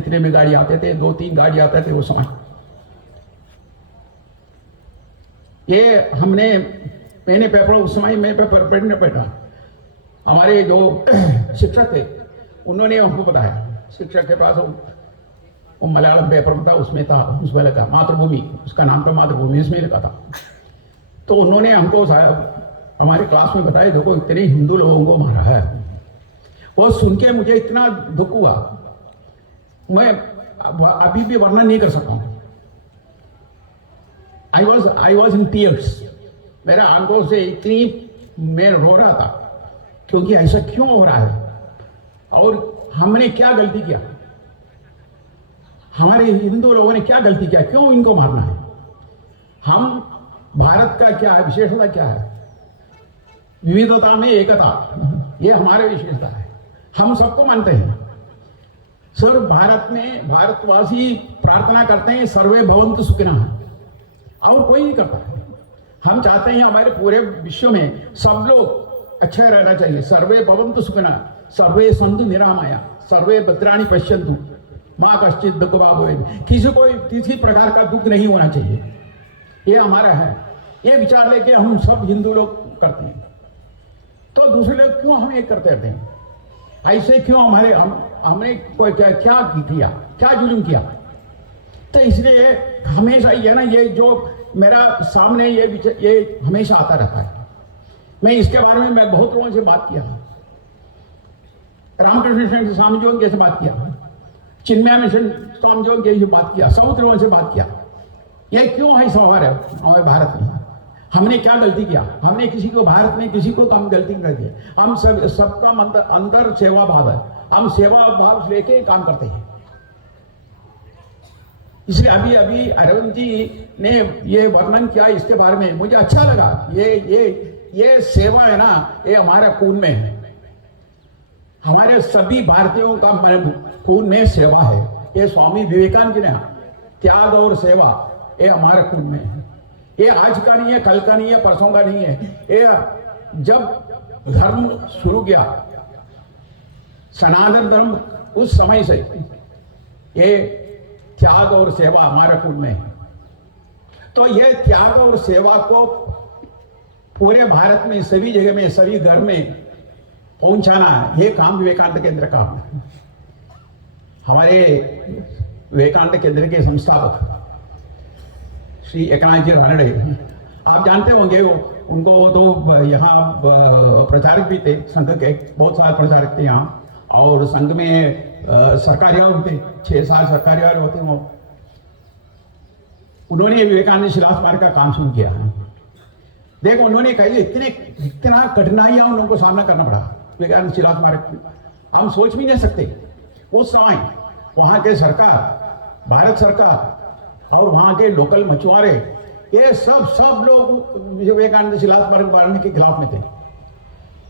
जितने भी गाड़ी आते थे, 2-3 गाड़ी आते थे उस समय। ये मैंने पेपर उस समय में पेपर पढ़ने बैठा, हमारे जो शिक्षक थे उन्होंने हमको बताया, शिक्षक के पास वो मलयालम पेपर था, उसमें था, उसमें लगा मातृभूमि, उसका नाम था मातृभूमि, इसमें लिखा था। तो उन्होंने हमको हमारे क्लास में बताया, देखो इतने हिंदू लोगों को मारा है। वो सुन के मुझे इतना दुख हुआ, मैं अभी भी वर्णन नहीं कर सकता हूं। आई वॉज इन टीयर्स, मेरा आंखों से इतनी मैं रो रहा था, क्योंकि ऐसा क्यों हो रहा है और हमने क्या गलती किया, हमारे हिंदू लोगों ने क्या गलती किया, क्यों इनको मारना है। हम भारत का क्या है, विशेषता क्या है, विविधता में एकता, ये हमारे विशेषता है, हम सबको मानते हैं। सर भारत में भारतवासी प्रार्थना करते हैं सर्वे भवन्तु सुखिनः, और कोई नहीं करता। हम चाहते हैं हमारे पूरे विश्व में सब लोग अच्छे रहना चाहिए। सर्वे भवन्तु सुखिनः, सर्वे सन्तु निरामया, सर्वे भद्राणि पश्यन्तु मां कश्चित् दुःखं वा भवेत्। किसी प्रकार का दुख नहीं होना चाहिए, ये हमारा है। ये विचार लेके हम सब हिंदू लोग करते हैं, तो दूसरे लोग क्यों हम ये करते रहते हैं, ऐसे क्यों हमने कोई क्या किया, क्या जुल्म किया। तो इसलिए हमेशा ये ना, ये जो मेरा सामने ये हमेशा आता रहता है। मैं इसके बारे में मैं बहुत लोगों से बात किया, रामकृष्ण मिशन स्वामी जी से बात किया, चिन्मय मिशन स्वामी जी से बात किया, सब लोगों से बात किया। ये क्यों है सवाल है हमारे भारत में, हमने क्या गलती किया, हमने किसी को भारत में किसी को कम गलती कर दी। हम सबका अंदर सेवा भाव है, हम सेवा भाव लेके काम करते हैं। इसलिए अभी अरविंद जी ने ये वर्णन किया, इसके बारे में मुझे अच्छा लगा। ये सेवा है ना, ये हमारे खून में है, हमारे सभी भारतीयों का खून में सेवा है। ये स्वामी विवेकानंद जी ने त्याग और सेवा, ये हमारे खून में है। ये आज का नहीं है, कल का नहीं है, परसों का नहीं है। ये जब धर्म शुरू किया, सनातन धर्म, उस समय से ये त्याग और सेवा हमारे खून में है। तो ये त्याग और सेवा को पूरे भारत में सभी जगह में, सभी घर में पहुंचाना, ये काम विवेकानंद केंद्र का है। हमारे विवेकानंद केंद्र के संस्थापक श्री एकनाथ जी रानडे, आप जानते होंगे, उनको तो यहाँ प्रचारक भी थे, संघ के बहुत सारे प्रचारक थे यहाँ, और संघ में सरकारी होते 6-7 सरकारी वाले होते हैं। उन्होंने विवेकानंद शिला स्मारक का काम शुरू किया। देखो उन्होंने कही इतना कठिनाइयां उन लोगों को सामना करना पड़ा विवेकानंद शिला स्मारक, हम सोच भी नहीं सकते। उस समय वहां के सरकार, भारत सरकार और वहां के लोकल मछुआरे, ये सब लोग विवेकानंद शिला स्मारक बनाने के खिलाफ में थे।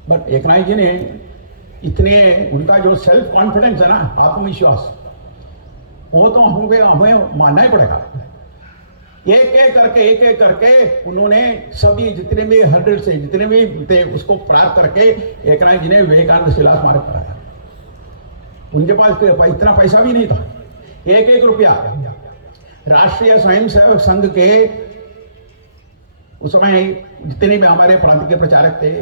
बट एकनाथ जी ने इतने, उनका जो सेल्फ कॉन्फिडेंस है ना, आत्मविश्वास, वो तो हमें मानना ही पड़ेगा। एक एक करके उन्होंने सभी जितने भी हर्डल से जितने भी थे उसको पार करके एकनाथ जी ने विवेकानंद शिला स्मारक बनाया। उनके पास इतना पैसा भी नहीं था, एक रुपया राष्ट्रीय स्वयंसेवक संघ के उस समय जितने भी हमारे प्रांत के प्रचारक थे,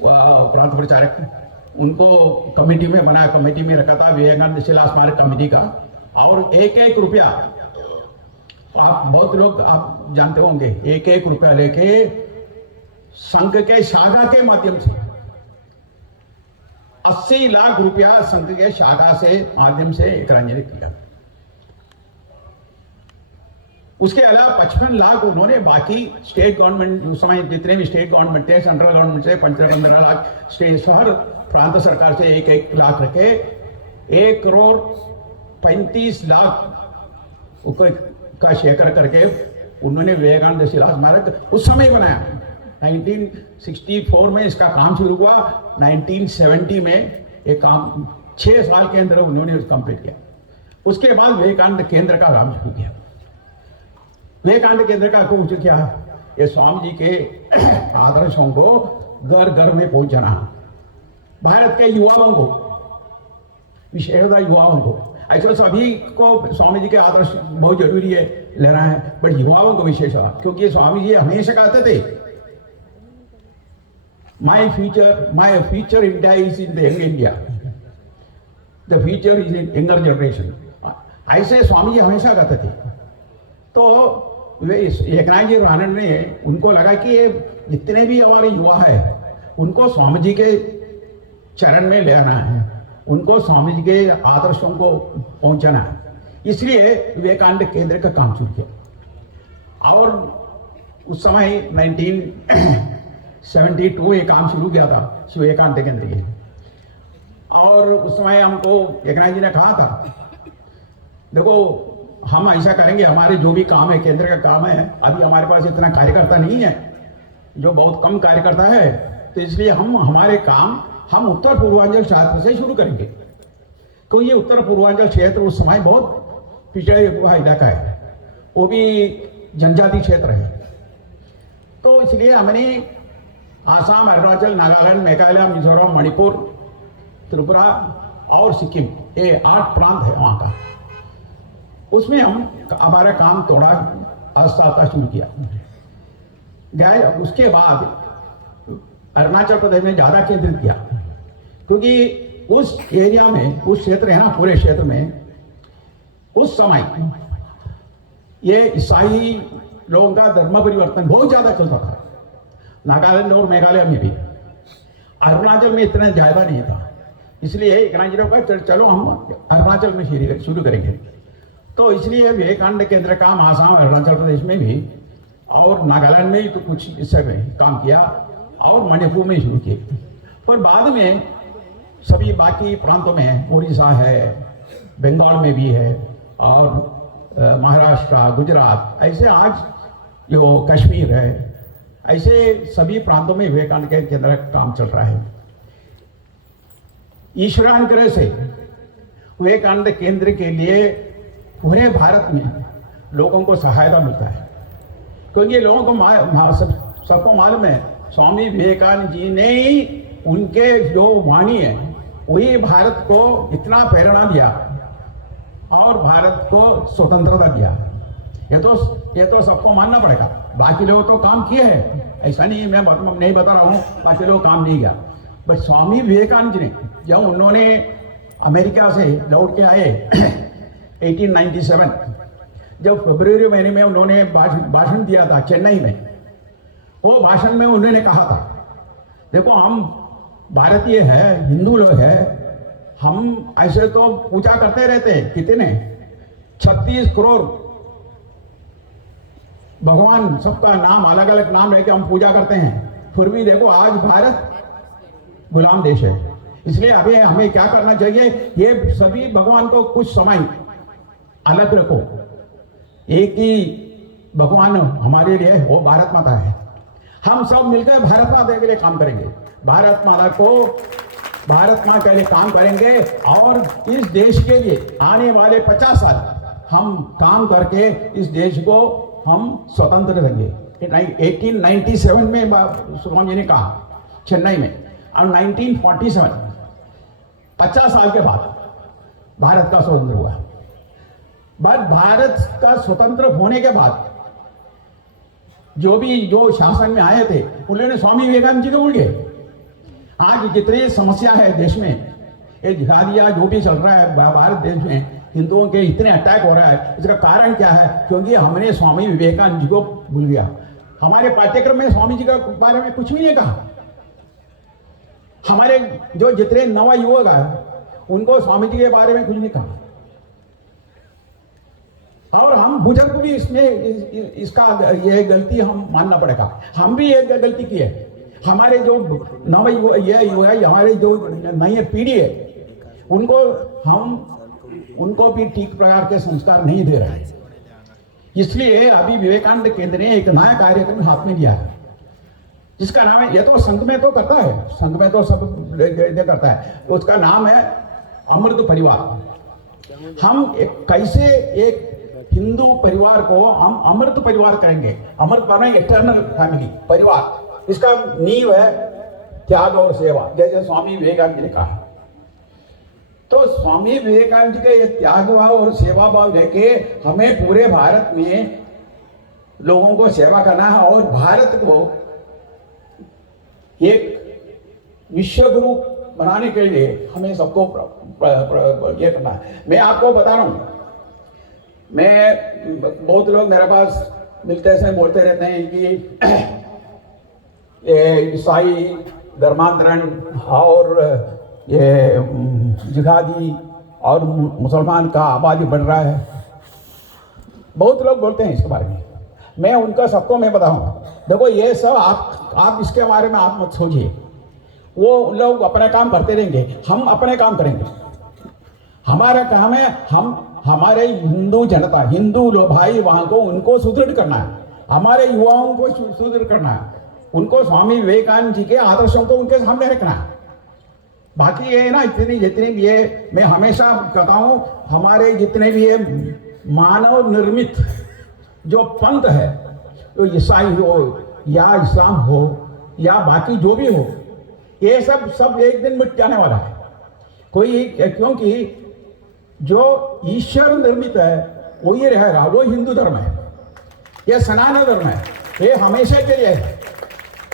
प्रांत प्रचारक, उनको कमेटी में बनाया, कमेटी में रखा था विवेकानंद शिला स्मारक कमेटी का, और एक रुपया, आप बहुत लोग आप जानते होंगे, एक रुपया लेके संघ के शाखा के माध्यम से 80 लाख रुपया संघ के शाखा से माध्यम से एकनाथ जी ने किया। उसके अलावा 55 लाख उन्होंने बाकी स्टेट गवर्नमेंट, उस समय जितने भी स्टेट गवर्नमेंट थे, सेंट्रल गवर्नमेंट से 15 लाख, स्टेट शहर प्रांत सरकार से 1 लाख रखे, 1,35,00,000 का शेखर करके उन्होंने विवेकानंद शिला स्मारक उस समय बनाया। 1964 में इसका काम शुरू हुआ, 1970 में एक काम 6 साल के अंदर उन्होंने कंप्लीट किया। उसके बाद विवेकानंद केंद्र का काम शुरू किया। विवेकानंद केंद्र का कुछ क्या है, ये स्वामी जी के आदर्शों को घर घर में पहुंचाना, भारत के युवाओं को, विशेषतः युवाओं को, ऐसे सभी को स्वामी जी के आदर्श बहुत जरूरी है लेना है, बट युवाओं को विशेष, क्योंकि स्वामी जी हमेशा कहते थे my future India is in the young India, the future is in younger generation, ऐसे स्वामी जी हमेशा कहते थे। तो वे एकनाथ जी रानड़ ने उनको लगा कि ये जितने भी हमारे युवा है उनको स्वामी जी के चरण में ले आना है, उनको स्वामी जी के आदर्शों को पहुंचाना है, इसलिए विवेकानंद केंद्र का काम शुरू किया। और उस समय 1972 में काम शुरू किया था विवेकानंद केंद्र के। और उस समय हमको एकनाथ जी ने कहा था, देखो हम ऐसा करेंगे, हमारे जो भी काम है केंद्र का काम है, अभी हमारे पास इतना कार्यकर्ता नहीं है, जो बहुत कम कार्यकर्ता है, तो इसलिए हम हमारे काम हम उत्तर पूर्वांचल क्षेत्र से शुरू करेंगे, क्योंकि ये उत्तर पूर्वांचल क्षेत्र उस समय बहुत पिछड़ा हुआ इलाका है, वो भी जनजाति क्षेत्र है। तो इसलिए हमने आसाम, अरुणाचल, नागालैंड, मेघालय, मिजोरम, मणिपुर, त्रिपुरा और सिक्किम, ये 8 प्रांत है वहाँ का, उसमें हम हमारा काम थोड़ा आस्ता शुरू किया गए। उसके बाद अरुणाचल प्रदेश में ज़्यादा केंद्रित किया, क्योंकि उस एरिया में, उस क्षेत्र है ना, पूरे क्षेत्र में उस समय ये ईसाई लोगों का धर्म परिवर्तन बहुत ज़्यादा चलता था, नागालैंड और मेघालय में भी। अरुणाचल में इतना ज़्यादा नहीं था, इसलिए एकनाथ जी ने कहा चलो हम अरुणाचल में शुरू करेंगे। तो इसलिए विवेकानंद केंद्र का आसाम, अरुणाचल प्रदेश में भी और नागालैंड में भी तो कुछ हिस्से में काम किया और मणिपुर में शुरू किए। पर बाद में सभी बाकी प्रांतों में, उड़ीसा है, बंगाल में भी है, और महाराष्ट्र, गुजरात, ऐसे आज जो कश्मीर है, ऐसे सभी प्रांतों में विवेकानंद केंद्र का काम चल रहा है। ईश्वरानुग्रह से विवेकानंद केंद्र के लिए पूरे भारत में लोगों को सहायता मिलता है, क्योंकि लोगों को सबको मालूम है स्वामी विवेकानंद जी ने उनके जो वाणी है वही भारत को इतना प्रेरणा दिया और भारत को स्वतंत्रता दिया। ये तो सबको मानना पड़ेगा। बाकी लोग तो काम किए हैं, ऐसा नहीं मैं नहीं बता रहा हूँ बाकी लोग काम नहीं किया, बट स्वामी विवेकानंद जी ने जब उन्होंने अमेरिका से लौट के आए 1897, जब फरवरी महीने में उन्होंने भाषण दिया था चेन्नई में, वो भाषण में उन्होंने कहा था, देखो हम भारतीय है, हिंदू लोग है, हम ऐसे तो पूजा करते रहते हैं, कितने 36 करोड़ भगवान, सबका नाम अलग अलग नाम रह के हम पूजा करते हैं, फिर भी देखो आज भारत गुलाम देश है। इसलिए अभी हमें क्या करना चाहिए, ये सभी भगवान को कुछ समय अलग रखो, एक ही भगवान हमारे लिए वो भारत माता है, हम सब मिलकर भारत माता के लिए काम करेंगे, भारत माता के लिए काम करेंगे और इस देश के लिए आने वाले 50 साल हम काम करके इस देश को हम स्वतंत्र देंगे। 1897 में स्वामी जी ने कहा चेन्नई में, और 1947 50 साल के बाद भारत का स्वतंत्र हुआ। बट भारत का स्वतंत्र होने के बाद जो शासन में आए थे उन्होंने स्वामी विवेकानंद जी को भूल गए। आज जितनी समस्या है देश में, ये जिहादिया जो भी चल रहा है भारत देश में, हिंदुओं के इतने अटैक हो रहा है, इसका कारण क्या है, क्योंकि हमने स्वामी विवेकानंद जी को भूल गया। हमारे पाठ्यक्रम में स्वामी जी के बारे में कुछ भी नहीं कहा। हमारे जो जितने नवा युवक है उनको स्वामी जी के बारे में कुछ नहीं कहा, और हम बुजुर्ग भी इसमें इसका ये गलती हम मानना पड़ेगा। हम भी एक गलती की है, हमारे जो नव युवा हमारे जो नई पीढ़ी है उनको भी ठीक प्रकार के संस्कार नहीं दे रहे हैं। इसलिए अभी विवेकानंद केंद्र ने एक नया कार्यक्रम हाथ में लिया है, जिसका नाम है, ये तो संघ में तो करता है, संघ में तो सब करता है, उसका नाम है अमृत परिवार। हम कैसे एक हिंदू परिवार को हम अमृत परिवार करेंगे, अमृत माने इटर्नल फैमिली परिवार, इसका नींव है त्याग और सेवा, जैसे स्वामी विवेकानंद जी ने कहा। तो स्वामी विवेकानंद जी के ये त्याग भाव और सेवा भाव लेके हमें पूरे भारत में लोगों को सेवा करना है और भारत को एक विश्व गुरु बनाने के लिए हमें सबको ये करना है। मैं आपको बता रहा हूँ, मैं बहुत लोग मेरे पास मिलते हैं, बोलते रहते हैं कि ये ईसाई धर्मांतरण और ये जिहादी और मुसलमान का आबादी बढ़ रहा है, बहुत लोग बोलते हैं इसके बारे में। मैं उनका सबको मैं बताऊँ, देखो ये सब आप इसके बारे में आप मत सोचिए, वो लोग अपना काम करते रहेंगे, हम अपने काम करेंगे। हमारा काम है हम हमारे हिंदू जनता, हिंदू भाई वहां को उनको सुदृढ़ करना है, हमारे युवाओं को सुदृढ़ करना है, उनको स्वामी विवेकानंद जी के आदर्शों को उनके सामने रखना है। बाकी ये है ना, जितनी भी ये मैं हमेशा कहता हूँ, हमारे जितने भी ये मानव निर्मित जो पंथ है, तो ईसाई हो या इस्लाम हो या बाकी जो भी हो, ये सब एक दिन मिट जाने वाला है। क्योंकि जो ईश्वर निर्मित है वो ये रहेगा, वो हिंदू धर्म है, ये सनातन धर्म है, ये हमेशा के लिए है।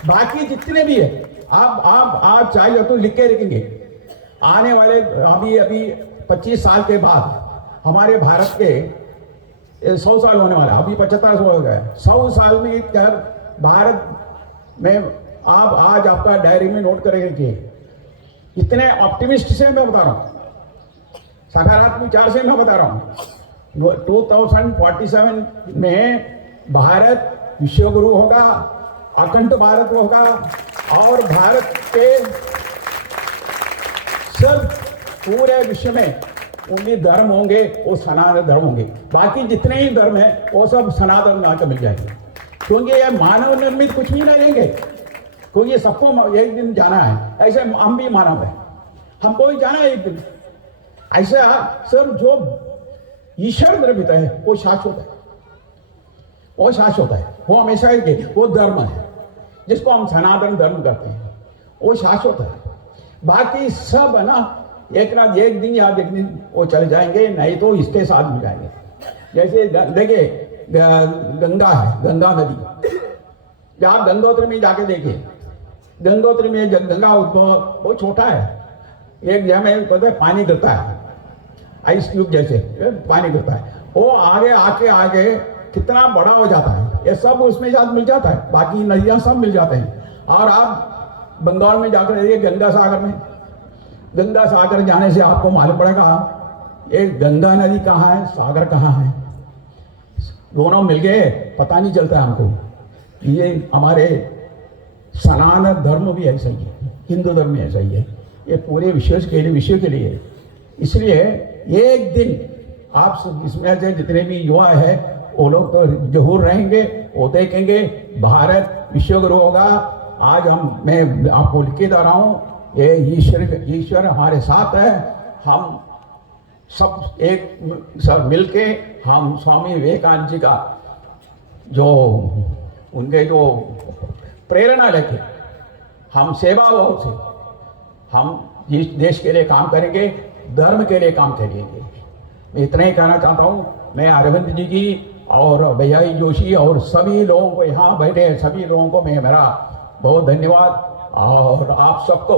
बाकी जितने भी है आप चाहे तो लिख के रखेंगे, आने वाले अभी 25 साल के बाद हमारे भारत के 100 साल होने वाला, अभी 75 हो गए, 100 साल में भारत में आप आज आपका डायरी में नोट करेंगे कि इतने ऑप्टिमिस्ट से मैं बता रहा हूँ, सकारात्मक विचार से मैं बता रहा हूँ, 2047 में भारत विश्व गुरु होगा, अखंड भारत होगा और भारत के सब पूरे विश्व में उन्हीं धर्म होंगे, वो सनातन धर्म होंगे। बाकी जितने ही धर्म है वो सब सनातन में आकर मिल जाएंगे, क्योंकि ये मानव निर्मित कुछ भी नहीं रहेंगे, क्योंकि ये सबको एक दिन जाना है। ऐसे हम भी मानव है, हमको भी जाना है एक दिन। ऐसा सर जो ईश्वर निर्मित है वो शाश्वत है, वो शाश्वत है, वो हमेशा ही, वो धर्म है जिसको हम सनातन धर्म कहते हैं, वो शाश्वत है। बाकी सब है ना, एक ना एक दिन या एक दिन वो चले जाएंगे, नहीं तो इसके साथ मिल जाएंगे। जैसे देखिए गंगा है, गंगा नदी, आप गंगोत्री में जाके देखिए, गंगोत्री में गंगा उद्भव वो छोटा है, एक जगह में कहते हैं पानी गिरता है, आइस क्यूब जैसे पानी गिरता है, वो आगे आगे कितना बड़ा हो जाता है, ये सब उसमें साथ मिल जाता है, बाकी नदियां सब मिल जाते हैं। और आप बंगाल में जाकर देखिए गंगा सागर में, गंगा सागर जाने से आपको मालूम पड़ेगा ये गंगा नदी कहाँ है, सागर कहाँ है, दोनों मिल गए पता नहीं चलता है हमको। ये हमारे सनातन धर्म भी ऐसा ही है, हिंदू धर्म भी ऐसा ही है, ये पूरे विश्व के लिए। इसलिए एक दिन आप इसमें से जितने भी युवा है वो लोग तो जरूर रहेंगे, वो देखेंगे भारत विश्व गुरु होगा। आज मैं आपको लिख के दे रहा हूँ, ये ईश्वर हमारे साथ है, हम सब मिलके हम स्वामी विवेकानंद जी का जो उनके जो प्रेरणा लेके हम सेवा भाव से हम इस देश के लिए काम करेंगे, धर्म के लिए काम करेंगे। मैं इतना ही कहना चाहता हूँ। मैं अरविंद जी की और भैयाई जोशी और सभी लोगों को, यहाँ बैठे सभी लोगों को मैं मेरा बहुत धन्यवाद और आप सबको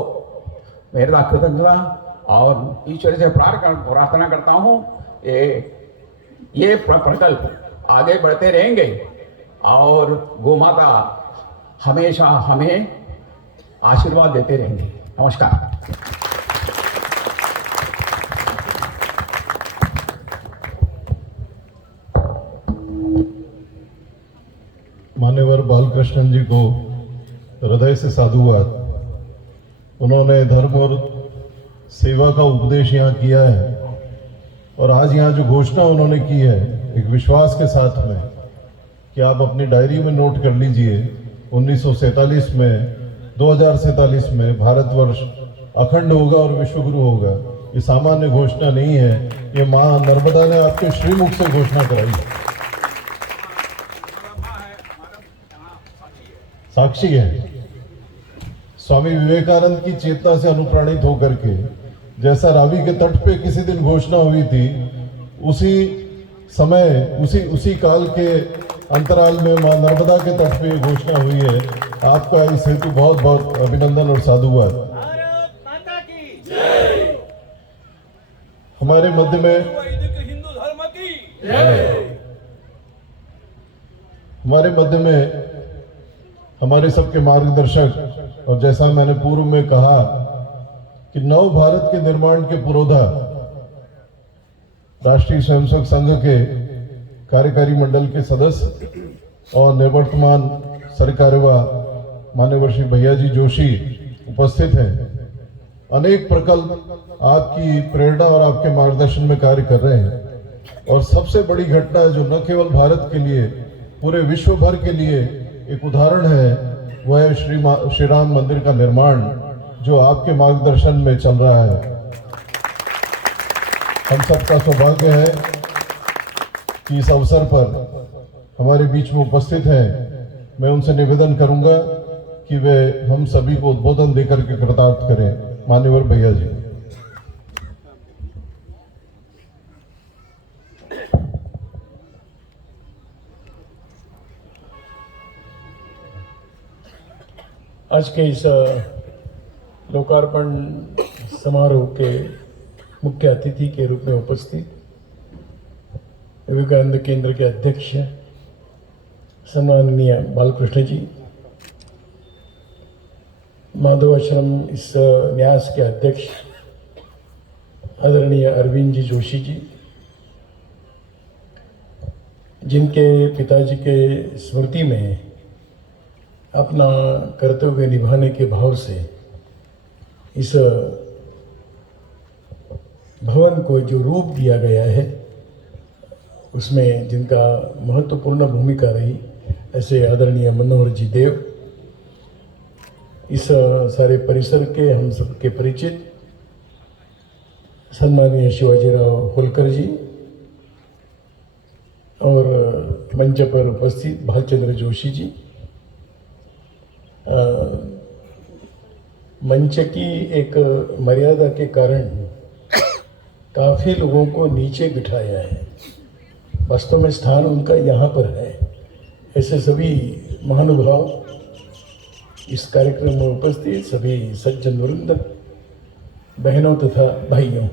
मेरा कृतज्ञता और ईश्वर से प्रार्थना करता हूँ ये प्रकल्प आगे बढ़ते रहेंगे और गोमाता हमेशा हमें आशीर्वाद देते रहेंगे। नमस्कार। मान्यवर बालकृष्णन जी को हृदय से साधुवाद। उन्होंने धर्म और सेवा का उपदेश यहाँ किया है और आज यहाँ जो घोषणा उन्होंने की है एक विश्वास के साथ में कि आप अपनी डायरी में नोट कर लीजिए, 1947 में 2047 में भारतवर्ष अखंड होगा और विश्व गुरु होगा। ये सामान्य घोषणा नहीं है, ये माँ नर्मदा ने आपके श्रीमुख से घोषणा कराई है, साक्षी है। स्वामी विवेकानंद की चेतना से अनुप्राणित होकर के जैसा रावी के तट पे किसी दिन घोषणा हुई थी, उसी समय उसी काल के अंतराल में मां नर्मदा के तट पे घोषणा हुई है। आपका इस हेतु बहुत बहुत अभिनंदन और साधुवाद। भारत माता की जय। हमारे मध्य में वैदिक हिंदू धर्म की हमारे मध्य में हमारे सबके मार्गदर्शक, और जैसा मैंने पूर्व में कहा कि नव भारत के निर्माण के पुरोधा राष्ट्रीय स्वयंसेवक संघ के कार्यकारी मंडल के सदस्य और निवर्तमान सरकार्यवाह माननीय श्री भैया जी जोशी उपस्थित हैं। अनेक प्रकल्प आपकी प्रेरणा और आपके मार्गदर्शन में कार्य कर रहे हैं। और सबसे बड़ी घटना जो न केवल भारत के लिए, पूरे विश्व भर के लिए एक उदाहरण है, वह है श्री राम मंदिर का निर्माण जो आपके मार्गदर्शन में चल रहा है। हम सबका सौभाग्य है कि इस अवसर पर हमारे बीच में उपस्थित हैं। मैं उनसे निवेदन करूंगा कि वे हम सभी को उद्बोधन देकर के कृतार्थ करें। मान्यवर भैया जी। आज के इस लोकार्पण समारोह के मुख्य अतिथि के रूप में उपस्थित विवेकानंद केंद्र के अध्यक्ष सम्माननीय बालकृष्ण जी, माधव आश्रम इस न्यास के अध्यक्ष आदरणीय अरविंद जी जोशी जी, जिनके पिताजी के स्मृति में अपना कर्तव्य निभाने के भाव से इस भवन को जो रूप दिया गया है, उसमें जिनका महत्वपूर्ण भूमिका रही, ऐसे आदरणीय मनोहर जी देव, इस सारे परिसर के हम सबके परिचित सम्माननीय शिवाजीराव होलकर जी, और मंच पर उपस्थित भालचंद्र जोशी जी। मंच की एक मर्यादा के कारण काफ़ी लोगों को नीचे बिठाया है। वास्तव में स्थान उनका यहाँ पर है। ऐसे सभी महानुभाव, इस कार्यक्रम में उपस्थित सभी सज्जन वृंद, बहनों तथा भाइयों,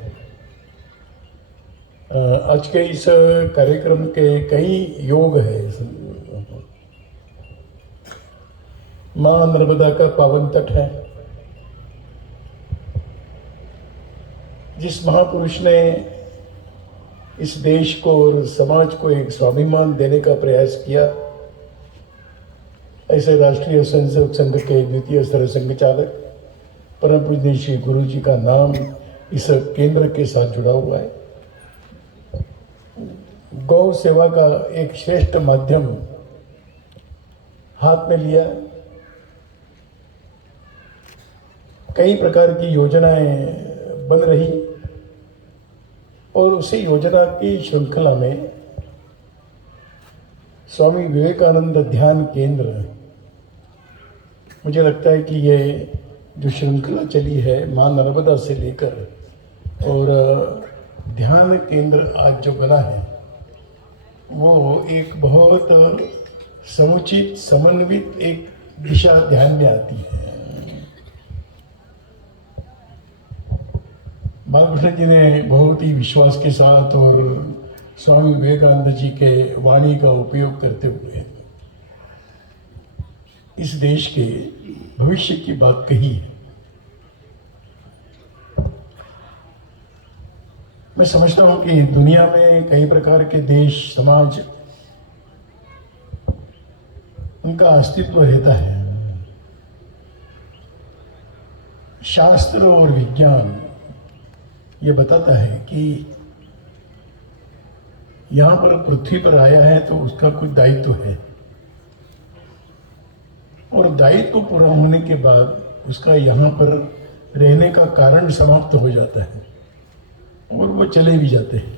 आज के इस कार्यक्रम के कई योग है। मां नर्मदा का पावन तट है। जिस महापुरुष ने इस देश को और समाज को एक स्वाभिमान देने का प्रयास किया, ऐसे राष्ट्रीय स्वयंसेवक संघ के द्वितीय स्तर संघचालक परम पूजनीय श्री गुरु जी का नाम इस केंद्र के साथ जुड़ा हुआ है। गौ सेवा का एक श्रेष्ठ माध्यम हाथ में लिया। कई प्रकार की योजनाएं बन रही और उसी योजना की श्रृंखला में स्वामी विवेकानंद ध्यान केंद्र, मुझे लगता है कि ये जो श्रृंखला चली है मां नर्मदा से लेकर और ध्यान केंद्र आज जो बना है, वो एक बहुत समुचित समन्वित एक दिशा ध्यान में आती है। बालकृष्ण जी ने बहुत ही विश्वास के साथ और स्वामी विवेकानंद जी के वाणी का उपयोग करते हुए इस देश के भविष्य की बात कही है। मैं समझता हूं कि दुनिया में कई प्रकार के देश, समाज, उनका अस्तित्व रहता है। शास्त्र और विज्ञान ये बताता है कि यहाँ पर पृथ्वी पर आया है तो उसका कुछ दायित्व है, और दायित्व पूरा होने के बाद उसका यहाँ पर रहने का कारण समाप्त हो जाता है और वो चले भी जाते हैं।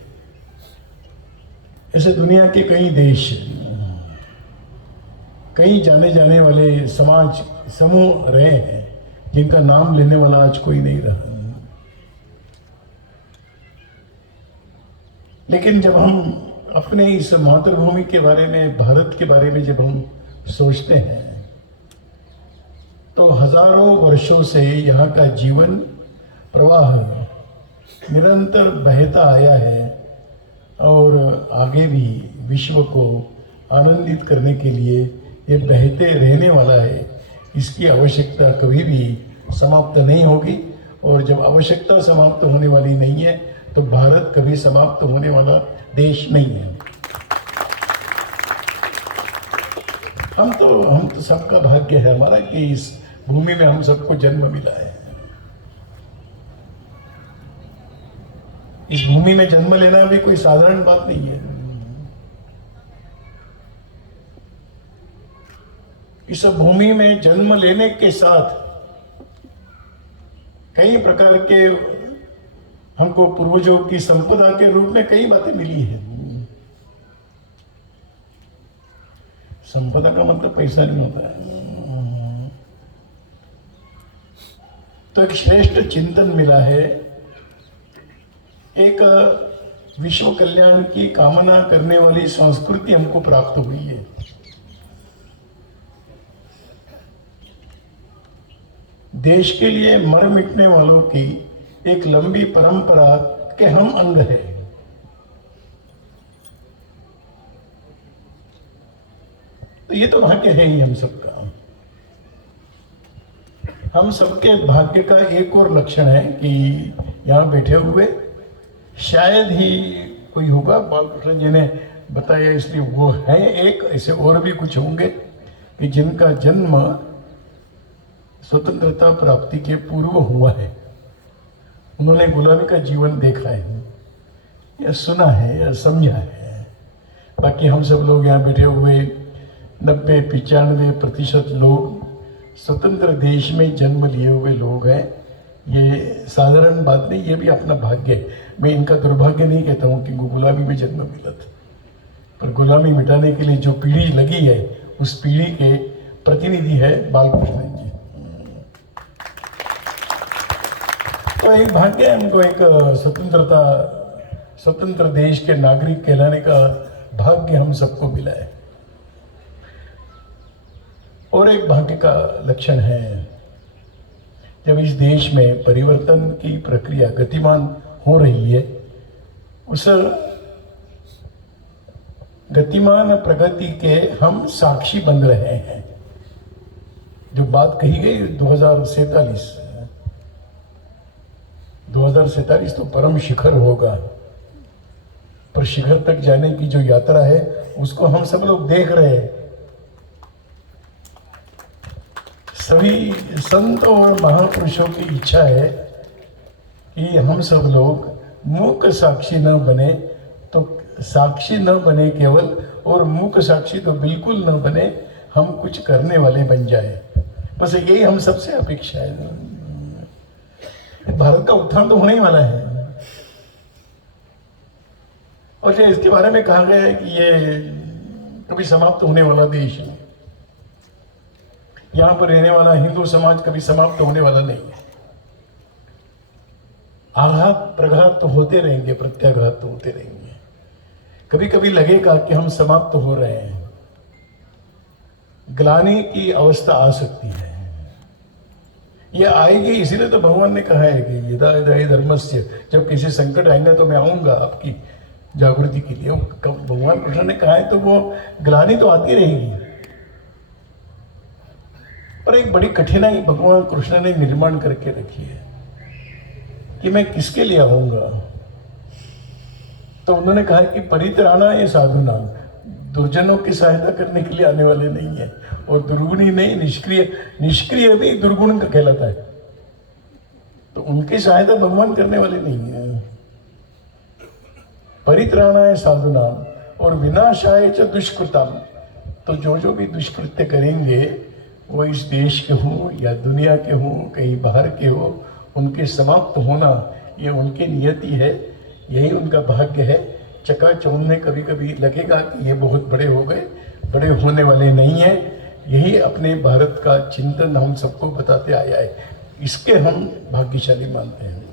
ऐसे दुनिया के कई देश, कई जाने जाने वाले समाज समूह रहे हैं जिनका नाम लेने वाला आज कोई नहीं रहा। लेकिन जब हम अपने इस मातृभूमि के बारे में, भारत के बारे में जब हम सोचते हैं, तो हजारों वर्षों से यहाँ का जीवन प्रवाह निरंतर बहता आया है और आगे भी विश्व को आनंदित करने के लिए ये बहते रहने वाला है। इसकी आवश्यकता कभी भी समाप्त नहीं होगी, और जब आवश्यकता समाप्त होने वाली नहीं है तो भारत कभी समाप्त होने वाला देश नहीं है। हम तो सबका भाग्य है हमारा कि इस भूमि में हम सबको जन्म मिला है। इस भूमि में जन्म लेना भी कोई साधारण बात नहीं है। इस भूमि में जन्म लेने के साथ कई प्रकार के हमको पूर्वजों की संपदा के रूप में कई बातें मिली है। संपदा का मतलब पैसा नहीं होता है। तो एक श्रेष्ठ चिंतन मिला है, एक विश्व कल्याण की कामना करने वाली संस्कृति हमको प्राप्त हुई है। देश के लिए मर मिटने वालों की एक लंबी परंपरा के हम अंग है। तो ये तो भाग्य है ही हम सबका। हम सबके भाग्य का एक और लक्षण है कि यहाँ बैठे हुए शायद ही कोई होगा, बालकृष्ण जी ने बताया इसलिए वो है एक, ऐसे और भी कुछ होंगे कि जिनका जन्म स्वतंत्रता प्राप्ति के पूर्व हुआ है। उन्होंने गुलामी का जीवन देखा है, या सुना है, या समझा है। बाकी हम सब लोग यहाँ बैठे हुए 90-95% लोग स्वतंत्र देश में जन्म लिए हुए लोग हैं। ये साधारण बात नहीं, ये भी अपना भाग्य है। मैं इनका दुर्भाग्य नहीं कहता हूँ कि गुलामी में जन्म मिला था, पर गुलामी मिटाने के लिए जो पीढ़ी लगी है उस पीढ़ी के प्रतिनिधि है बालकृष्ण जी। तो एक भाग्य है हमको, एक स्वतंत्र देश के नागरिक कहलाने का भाग्य हम सबको मिला है। और एक भाग्य का लक्षण है, जब इस देश में परिवर्तन की प्रक्रिया गतिमान हो रही है, उस गतिमान प्रगति के हम साक्षी बन रहे हैं। जो बात कही गई 2047 तो परम शिखर होगा, पर शिखर तक जाने की जो यात्रा है उसको हम सब लोग देख रहे हैं। सभी संतों और महापुरुषों की इच्छा है कि हम सब लोग मूक साक्षी न बने, तो साक्षी न बने केवल, और मूक साक्षी तो बिल्कुल न बने, हम कुछ करने वाले बन जाए। बस यही हम सबसे अपेक्षा है। भारत का उत्थान तो होने ही वाला है, और इसके बारे में कहा गया है कि ये कभी समाप्त होने वाला देश है। यहाँ पर रहने वाला हिंदू समाज कभी समाप्त होने वाला नहीं है। आघात प्रघात तो होते रहेंगे, प्रत्याघात तो होते रहेंगे। कभी कभी लगेगा कि हम समाप्त हो रहे हैं, ग्लानि की अवस्था आ सकती है। ये आएगी, इसीलिए तो भगवान ने कहा है कि यदा यदा हि धर्मस्य, जब किसी संकट आएंगे तो मैं आऊंगा आपकी जागृति के लिए। भगवान कृष्ण ने कहा है तो वो ग्लानि तो आती रहेगी। पर एक बड़ी कठिनाई भगवान कृष्ण ने निर्माण करके रखी है कि मैं किसके लिए आऊंगा। तो उन्होंने कहा कि परित्राणाय साधुनां, दुर्जनों की सहायता करने के लिए आने वाले नहीं है, और दुर्गुणी नहीं, निष्क्रिय भी दुर्गुण का कहलाता है। तो उनकी सहायता भगवान करने वाले नहीं है। परित्राणाय साधुनां और विनाशाय च दुष्कृताम, तो जो भी दुष्कृत्य करेंगे वो इस देश के हों या दुनिया के हों, कहीं बाहर के हो, उनके समाप्त होना ये उनकी नियति है, यही उनका भाग्य है। चकाचौंध में कभी कभी लगेगा कि ये बहुत बड़े हो गए, बड़े होने वाले नहीं हैं। यही अपने भारत का चिंतन हम सबको बताते आया है, इसके हम भाग्यशाली मानते हैं।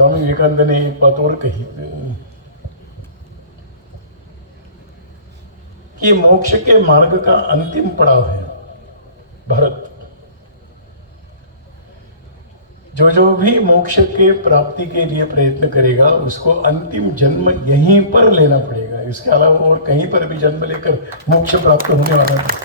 स्वामी विवेकानंद ने एक बात और कही कि मोक्ष के मार्ग का अंतिम पड़ाव है भारत। जो भी मोक्ष के प्राप्ति के लिए प्रयत्न करेगा उसको अंतिम जन्म यहीं पर लेना पड़ेगा, इसके अलावा और कहीं पर भी जन्म लेकर मोक्ष प्राप्त होने वाला नहीं।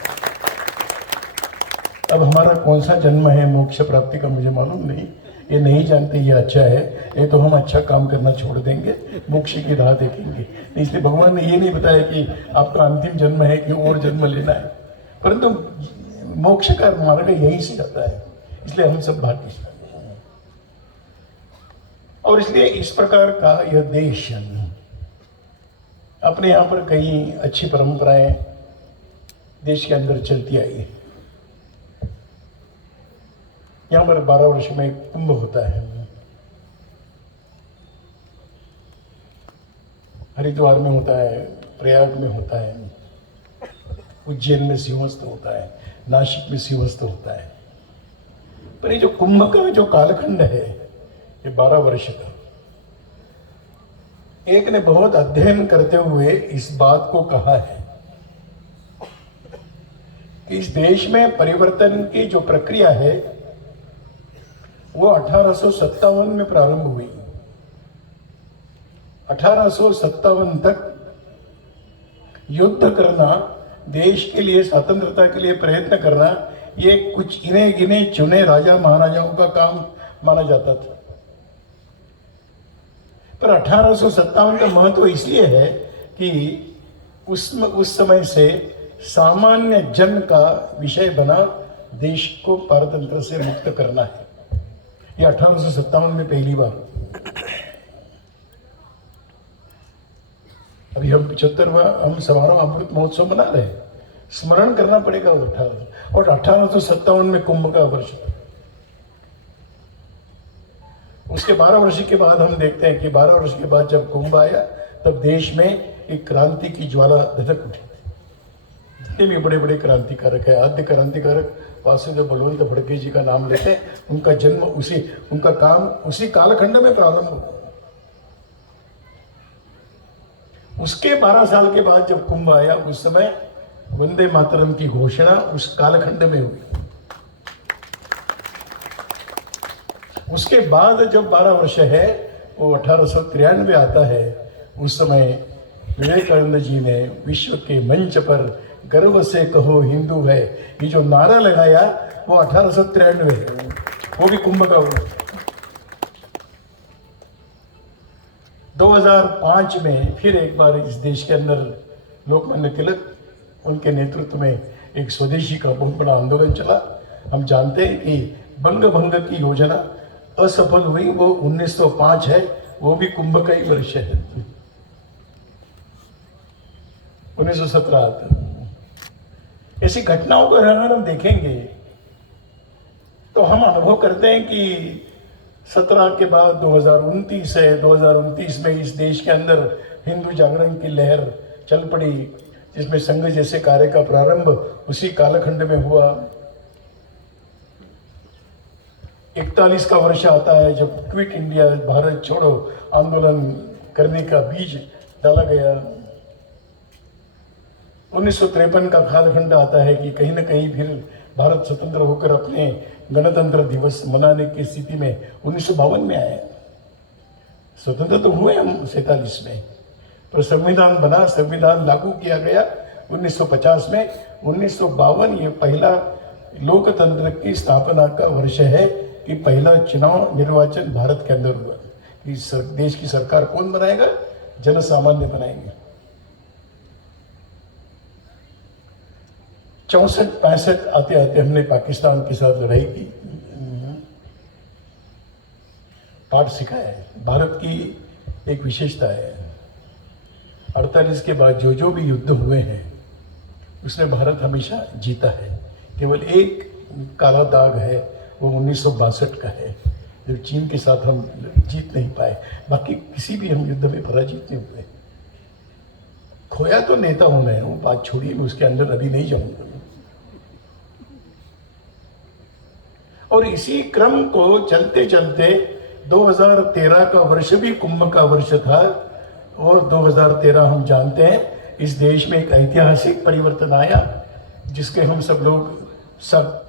अब हमारा कौन सा जन्म है मोक्ष प्राप्ति का मुझे मालूम नहीं, ये नहीं जानते ये अच्छा है, ये तो हम अच्छा काम करना छोड़ देंगे, मोक्ष की राह देखेंगे। इसलिए भगवान ने ये नहीं बताया कि आपका अंतिम जन्म है कि और जन्म लेना है, परंतु मोक्ष का मार्ग यहीं से जाता है, इसलिए हम सब भाग्यशाली हैं। और इसलिए इस प्रकार का यह देश अपने यहाँ पर कई अच्छी परंपराएं देश के अंदर चलती आई है। यहाँ पर 12 वर्ष में कुंभ होता है, हरिद्वार में होता है, प्रयाग में होता है, उज्जैन में सिंहस्थ होता है, नासिक में सिंहस्थ होता है। पर ये जो कुंभ का जो कालखंड है ये 12 वर्ष का, एक ने बहुत अध्ययन करते हुए इस बात को कहा है कि इस देश में परिवर्तन की जो प्रक्रिया है वो 1857 में प्रारंभ हुई। 1857 तक युद्ध करना, देश के लिए स्वतंत्रता के लिए प्रयत्न करना, ये कुछ गिने गिने चुने राजा महाराजाओं का काम माना जाता था। पर 1857 का महत्व इसलिए है कि उस समय से सामान्य जन का विषय बना देश को पारतंत्र से मुक्त करना है। ये 1857 में पहली बार। अभी हम 75वां हम समारोह अमृत महोत्सव मना रहे हैं, स्मरण करना पड़ेगा वो 1857 में कुंभ का वर्ष था। उसके 12 वर्ष के बाद हम देखते हैं कि 12 वर्ष के बाद जब कुंभ आया तब देश में एक क्रांति की ज्वाला धधक उठी। जितने भी बड़े बड़े क्रांतिकारक है, आद्य क्रांतिकारक वासुदेव बलवंत फड़के जी का नाम लेते हैं, उनका जन्म उनका काम उसी कालखंड में प्रारंभ हुआ। उसके 12 साल के बाद जब कुंभ आया उस समय वंदे मातरम की घोषणा उस कालखंड में हुई। उसके बाद जब 12 वर्ष है वो 1893 आता है, उस समय विवेकानंद जी ने विश्व के मंच पर गर्व से कहो हिंदू है, ये जो नारा लगाया वो 1893 है, वो भी कुंभ का हुआ। 2005 में फिर एक बार इस देश के अंदर लोकमान्य तिलक उनके नेतृत्व में एक स्वदेशी का बहुत बड़ा आंदोलन चला। हम जानते हैं कि बंग भंग की योजना असफल हुई, वो 1905 है, वो भी कुंभ का ही वर्ष है। 1917 ऐसी घटनाओं को अगर हम देखेंगे तो हम अनुभव करते हैं कि 17 के बाद 2029 है। 2029 में इस देश के अंदर हिंदू जागरण की लहर चल पड़ी, जिसमें संघ जैसे कार्य का प्रारंभ उसी कालखंड में हुआ। 41 का वर्ष आता है जब क्विट इंडिया भारत छोड़ो आंदोलन करने का बीज डाला गया। 1953 का कालखंड आता है कि कहीं ना कहीं फिर भारत स्वतंत्र होकर अपने गणतंत्र दिवस मनाने की स्थिति में 1952 में आए। स्वतंत्र तो हुए हम 47 में, पर संविधान बना, संविधान लागू किया गया 1950 में। 1952 ये पहला लोकतंत्र की स्थापना का वर्ष है कि पहला चुनाव निर्वाचन भारत के अंदर हुआ। इस देश की सरकार कौन बनाएगा? जन सामान्य बनाएंगे। 64-65 आते आते हमने पाकिस्तान के साथ लड़ाई की, पाठ सिखाया है। भारत की एक विशेषता है, 48 के बाद जो भी युद्ध हुए हैं उसमें भारत हमेशा जीता है। केवल एक काला दाग है, वो 1962 का है, जब चीन के साथ हम जीत नहीं पाए। बाकी किसी भी हम युद्ध में पराजित नहीं हुए। खोया तो नेता होना है, वो बात छोड़िए, मैं उसके अंदर अभी नहीं जाऊंगा। और इसी क्रम को चलते चलते 2013 का वर्ष भी कुंभ का वर्ष था और 2013 हम जानते हैं इस देश में एक ऐतिहासिक परिवर्तन आया जिसके हम सब लोग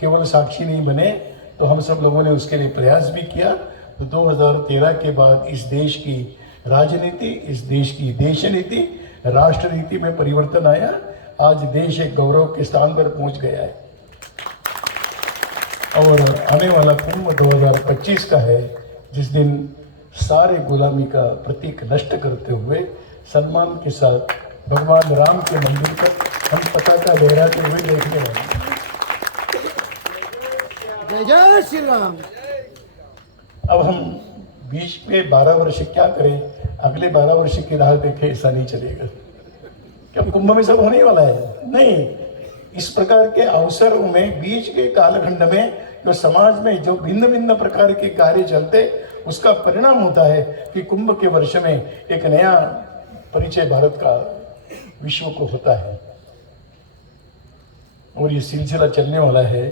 केवल साक्षी नहीं बने, तो हम सब लोगों ने उसके लिए प्रयास भी किया। तो 2013 के बाद इस देश की राजनीति, इस देश की देश नीति, राष्ट्र नीति में परिवर्तन आया। आज देश एक गौरव के स्थान पर पहुंच गया है और आने वाला कुंभ 2025 का है, जिस दिन सारे गुलामी का प्रतीक नष्ट करते हुए सम्मान के साथ भगवान राम के मंदिर पर हम पताका लहराते हुए देखने वाले हैं। जय जय श्री राम। अब हम बीच में 12 वर्ष क्या करें, अगले 12 वर्ष की राह देखें, ऐसा नहीं चलेगा। क्या कुंभ में सब होने वाला है? नहीं। इस प्रकार के अवसरों में बीच के कालखंड में जो समाज में जो भिन्न भिन्न प्रकार के कार्य चलते, उसका परिणाम होता है कि कुंभ के वर्ष में एक नया परिचय भारत का विश्व को होता है और ये सिलसिला चलने वाला है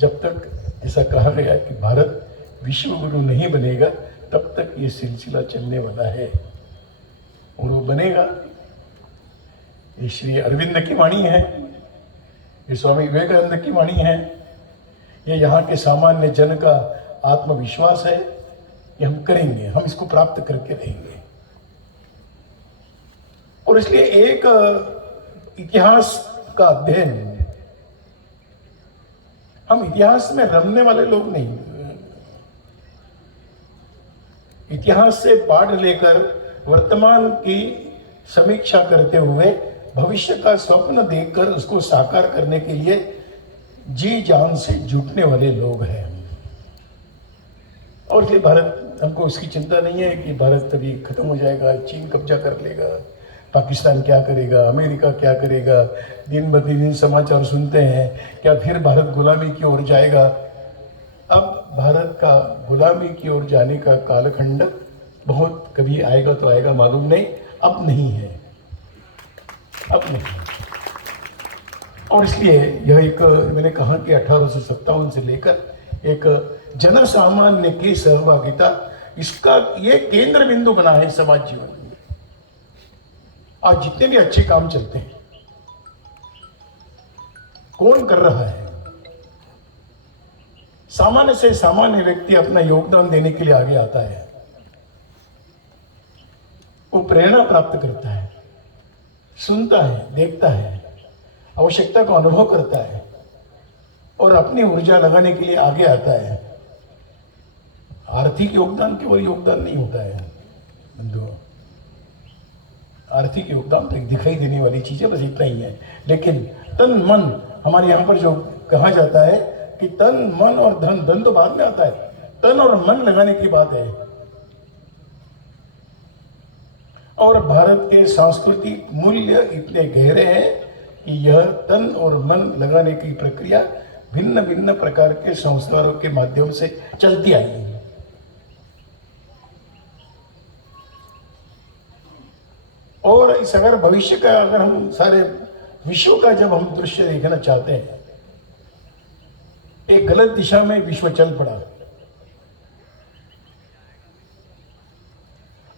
जब तक, ऐसा कहा गया कि भारत विश्व गुरु नहीं बनेगा तब तक ये सिलसिला चलने वाला है और वो बनेगा। ये श्री अरविंद की वाणी है, ये स्वामी विवेकानंद की वाणी है, ये यहाँ के सामान्य जन का आत्मविश्वास है। ये हम करेंगे, हम इसको प्राप्त करके रहेंगे। और इसलिए एक इतिहास का अध्ययन, हम इतिहास में रमने वाले लोग नहीं, इतिहास से पाठ लेकर वर्तमान की समीक्षा करते हुए भविष्य का स्वप्न देखकर उसको साकार करने के लिए जी जान से जुटने वाले लोग हैं। और इसलिए भारत, हमको उसकी चिंता नहीं है कि भारत तभी खत्म हो जाएगा, चीन कब्जा कर लेगा, पाकिस्तान क्या करेगा, अमेरिका क्या करेगा। दिन ब दिन समाचार सुनते हैं, क्या फिर भारत गुलामी की ओर जाएगा। अब भारत का गुलामी की ओर जाने का कालखंड बहुत कभी आएगा तो आएगा, मालूम नहीं, अब नहीं है, अब नहीं। और इसलिए यह एक, मैंने कहा कि 1857 से लेकर एक जन सामान्य की सहभागिता, इसका ये केंद्र बिंदु बना है समाज जीवन में। आज जितने भी अच्छे काम चलते हैं, कौन कर रहा है? सामान्य से सामान्य व्यक्ति अपना योगदान देने के लिए आगे आता है, वो प्रेरणा प्राप्त करता है, सुनता है, देखता है, आवश्यकता का अनुभव करता है और अपनी ऊर्जा लगाने के लिए आगे आता है। आर्थिक योगदान केवल योगदान नहीं होता है बंधुओं, आर्थिक योगदान तो एक दिखाई देने वाली चीज है, बस इतना ही है। लेकिन तन मन, हमारे यहाँ पर जो कहा जाता है कि तन मन और धन, धन तो बाद में आता है, तन और मन लगाने की बात है। और भारत के सांस्कृतिक मूल्य इतने गहरे हैं कि यह तन और मन लगाने की प्रक्रिया भिन्न भिन्न प्रकार के संस्कारों के माध्यम से चलती आई है। और इस अगर भविष्य का, अगर हम सारे विश्व का जब हम दृश्य देखना चाहते हैं, एक गलत दिशा में विश्व चल पड़ा।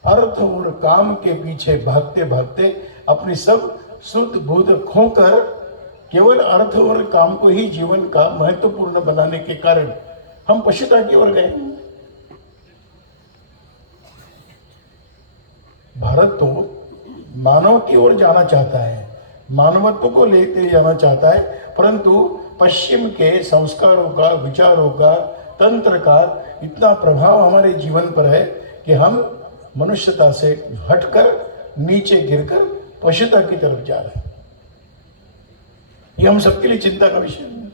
अर्थ और काम के पीछे भागते भागते अपनी सब शुद्ध बुद्ध खोकर केवल अर्थ और काम को ही जीवन का महत्वपूर्ण बनाने के कारण हम पशुता की ओर गए। भारत तो मानव की ओर जाना चाहता है, मानवत्व को लेते जाना चाहता है, परंतु पश्चिम के संस्कारों का, विचारों का, तंत्र का इतना प्रभाव हमारे जीवन पर है कि हम मनुष्यता से हटकर नीचे गिरकर पशुता की तरफ जा रहे हैं। यह हम सबके लिए चिंता का विषय है।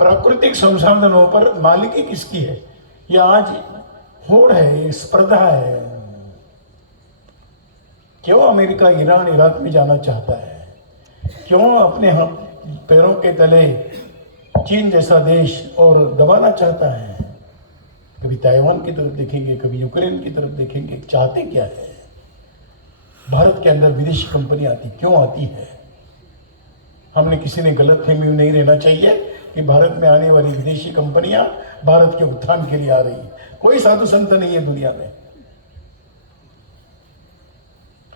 प्राकृतिक संसाधनों पर मालिकी किसकी है? यह आज होड़ है, स्पर्धा है। क्यों अमेरिका ईरान इराक में जाना चाहता है? क्यों अपने पैरों के तले चीन जैसा देश और दबाना चाहता है? कभी ताइवान की तरफ देखेंगे, कभी यूक्रेन की तरफ देखेंगे। चाहते क्या है? भारत के अंदर विदेशी कंपनी आती, क्यों आती है? हमने किसी ने गलत फहमी में नहीं रहना चाहिए कि भारत में आने वाली विदेशी कंपनियां भारत के उत्थान के लिए आ रही है। कोई साधु संत नहीं है दुनिया में,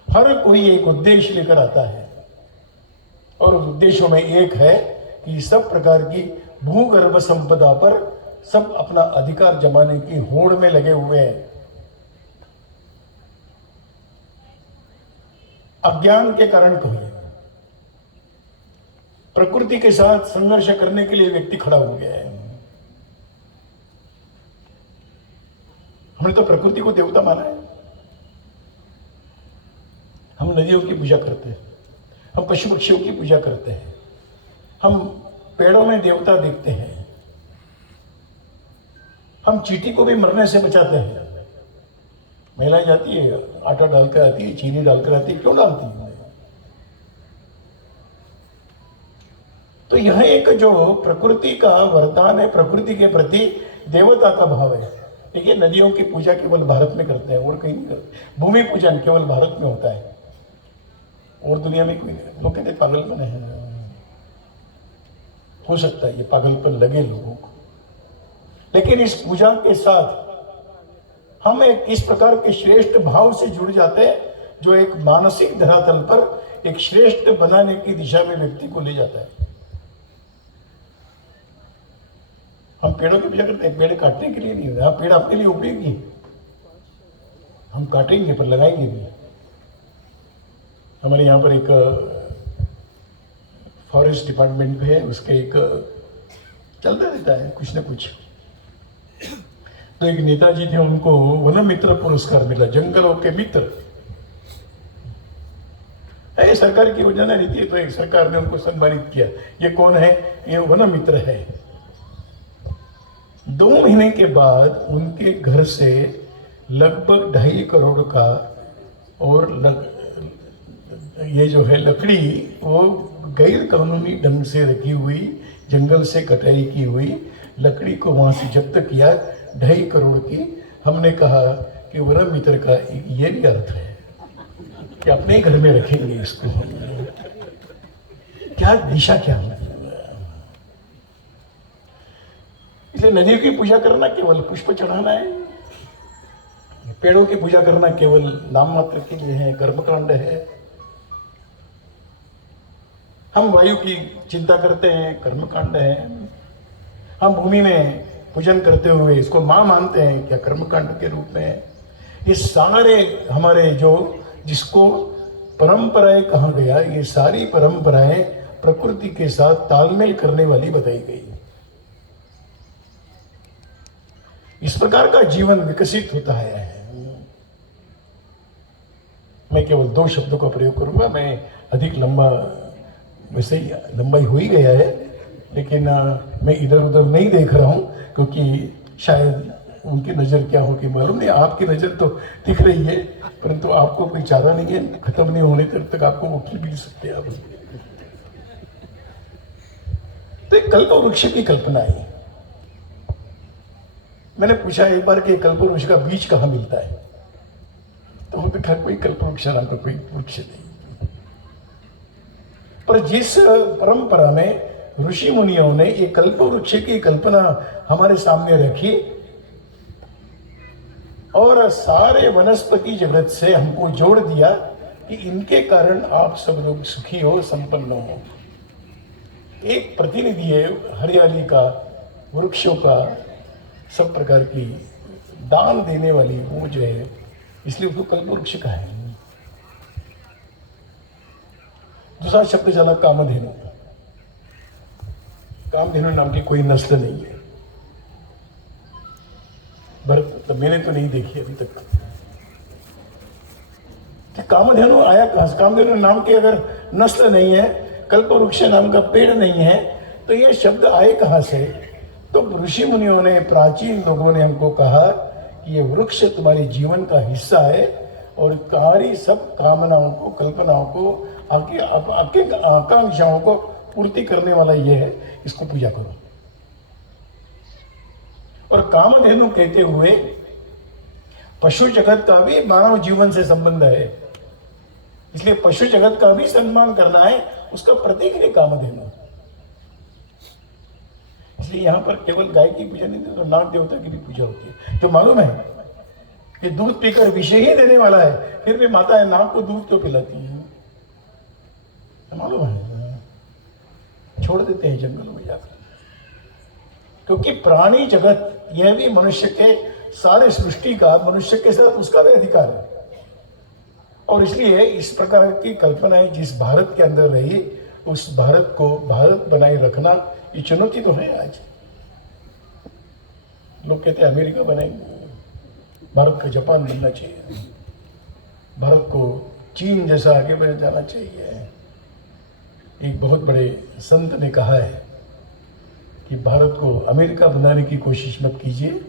हर कोई एक उद्देश्य लेकर आता है और उस उद्देश्यों में एक है कि सब प्रकार की भूगर्भ संपदा पर सब अपना अधिकार जमाने की होड़ में लगे हुए हैं। अज्ञान के कारण कहिए, प्रकृति के साथ संघर्ष करने के लिए व्यक्ति खड़ा हो गया है। हमने तो प्रकृति को देवता माना है। हम नदियों की पूजा करते हैं, हम पशु पक्षियों की पूजा करते हैं, हम पेड़ों में देवता देखते हैं, हम चींटी को भी मरने से बचाते हैं। महिलाएं जाती है, आटा डालकर आती है, चीनी डालकर आती है, क्यों डालती है? तो यह एक जो प्रकृति का वरदान है, प्रकृति के प्रति देवता का भाव है। देखिए, नदियों की पूजा केवल भारत में करते हैं और कहीं नहीं करते। भूमि पूजन केवल भारत में होता है और दुनिया में कोई नहीं। लोग कहते हैं पागलपन है। हो सकता है ये पागलपन लगे लोगों को, लेकिन इस पूजा के साथ हम एक इस प्रकार के श्रेष्ठ भाव से जुड़ जाते हैं जो एक मानसिक धरातल पर एक श्रेष्ठ बनाने की दिशा में व्यक्ति को ले जाता है। हम पेड़ों की पूजा करते हैं, पेड़ काटने के लिए नहीं होता। पेड़ आपके लिए उपयोगी है, हम काटेंगे पर लगाएंगे भी। हमारे यहाँ पर एक फॉरेस्ट डिपार्टमेंट है, उसके एक चलता रहता है कुछ ना कुछ। तो एक नेताजी थे, उनको वन मित्र पुरस्कार मिला, जंगलों के मित्र। ये सरकार की योजना रहती है, तो एक सरकार ने उनको सम्मानित किया। ये कौन है? ये वन मित्र है। 2 महीने के बाद उनके घर से लगभग 2.5 करोड़ का और ये जो है लकड़ी, वो गैर कानूनी ढंग से रखी हुई, जंगल से कटाई की हुई लकड़ी को वहां से जब्त किया, 2.5 करोड़ की। हमने कहा कि वन मित्र का ये भी अर्थ है कि अपने घर में रखेंगे इसको। क्या दिशा, क्या है? इसलिए नदियों की पूजा करना केवल पुष्प चढ़ाना है, पेड़ों की पूजा करना केवल नाम मात्र के लिए है, कर्मकांड है। हम वायु की चिंता करते हैं, कर्मकांड है। हम भूमि में पूजन करते हुए इसको मां मानते हैं, क्या कर्मकांड के रूप में। ये सारे हमारे जो जिसको परंपराएं कहा गया, ये सारी परंपराएं प्रकृति के साथ तालमेल करने वाली बताई गई। इस प्रकार का जीवन विकसित होता है। मैं केवल 2 शब्दों का प्रयोग करूंगा, मैं अधिक लंबा, वैसे ही लंबाई हो ही गया है, लेकिन मैं इधर उधर नहीं देख रहा हूं क्योंकि शायद उनकी नज़र क्या होगी मालूम नहीं। आपकी नज़र तो दिख रही है, परंतु आपको कोई चारा नहीं है, खत्म नहीं होने तक आपको वो खिल भी सकते हैं आप। तो एक कल्प वृक्ष की कल्पना है। मैंने पूछा एक बार कि कल्प वृक्ष का बीज कहाँ मिलता है, तो उन्होंने कहा कोई कल्प वृक्ष नाम का कोई वृक्ष नहीं। पर जिस परंपरा में ऋषि मुनियों ने ये कल्प वृक्ष की कल्पना हमारे सामने रखी और सारे वनस्पति जगत से हमको जोड़ दिया कि इनके कारण आप सब लोग सुखी हो, संपन्न हो। एक प्रतिनिधि है हरियाली का, वृक्षों का, सब प्रकार की दान देने वाली वो जो है, इसलिए उसको कल्प वृक्ष कहा है। दूसरा शब्द चला कामधेनु। कामधेनु नाम की कोई नस्ल नहीं है भरत, तो मैंने तो नहीं देखी अभी तक। कि कामधेनु आया कहां से? कामधेनु नाम की अगर नस्ल नहीं है, कल्प वृक्ष नाम का पेड़ नहीं है, तो ये शब्द आए कहां से? तो ऋषि मुनियों ने, प्राचीन लोगों ने हमको कहा कि ये वृक्ष तुम्हारे जीवन का हिस्सा है और तुम्हारी सब कामनाओं को, कल्पनाओं को, आपके आकांक्षाओं को पूर्ति करने वाला ये है, इसको पूजा करो। और कामधेनु कहते हुए पशु जगत का भी मानव जीवन से संबंध है, इसलिए पशु जगत का भी सम्मान करना है, उसका प्रतीक है कामधेनु। इसलिए यहाँ पर केवल गाय की पूजा नहीं होती, तो नाग देवता की भी पूजा होती है। तो मालूम है कि दूध पीकर विषय ही देने वाला है, फिर भी माता है नाग को दूध क्यों पिलाती है? तो मालूम है, छोड़ देते हैं जंगलों में जाकर, क्योंकि प्राणी जगत यह भी मनुष्य के सारे सृष्टि का मनुष्य के साथ उसका भी अधिकार है। और इसलिए इस प्रकार की कल्पनाएं जिस भारत के अंदर रही, उस भारत को भारत बनाए रखना ये चुनौती तो है। आज लोग कहते हैं अमेरिका बनाएंगे, भारत का जापान बनना चाहिए, भारत को चीन जैसा आगे बढ़ जाना चाहिए। एक बहुत बड़े संत ने कहा है कि भारत को अमेरिका बनाने की कोशिश मत कीजिए,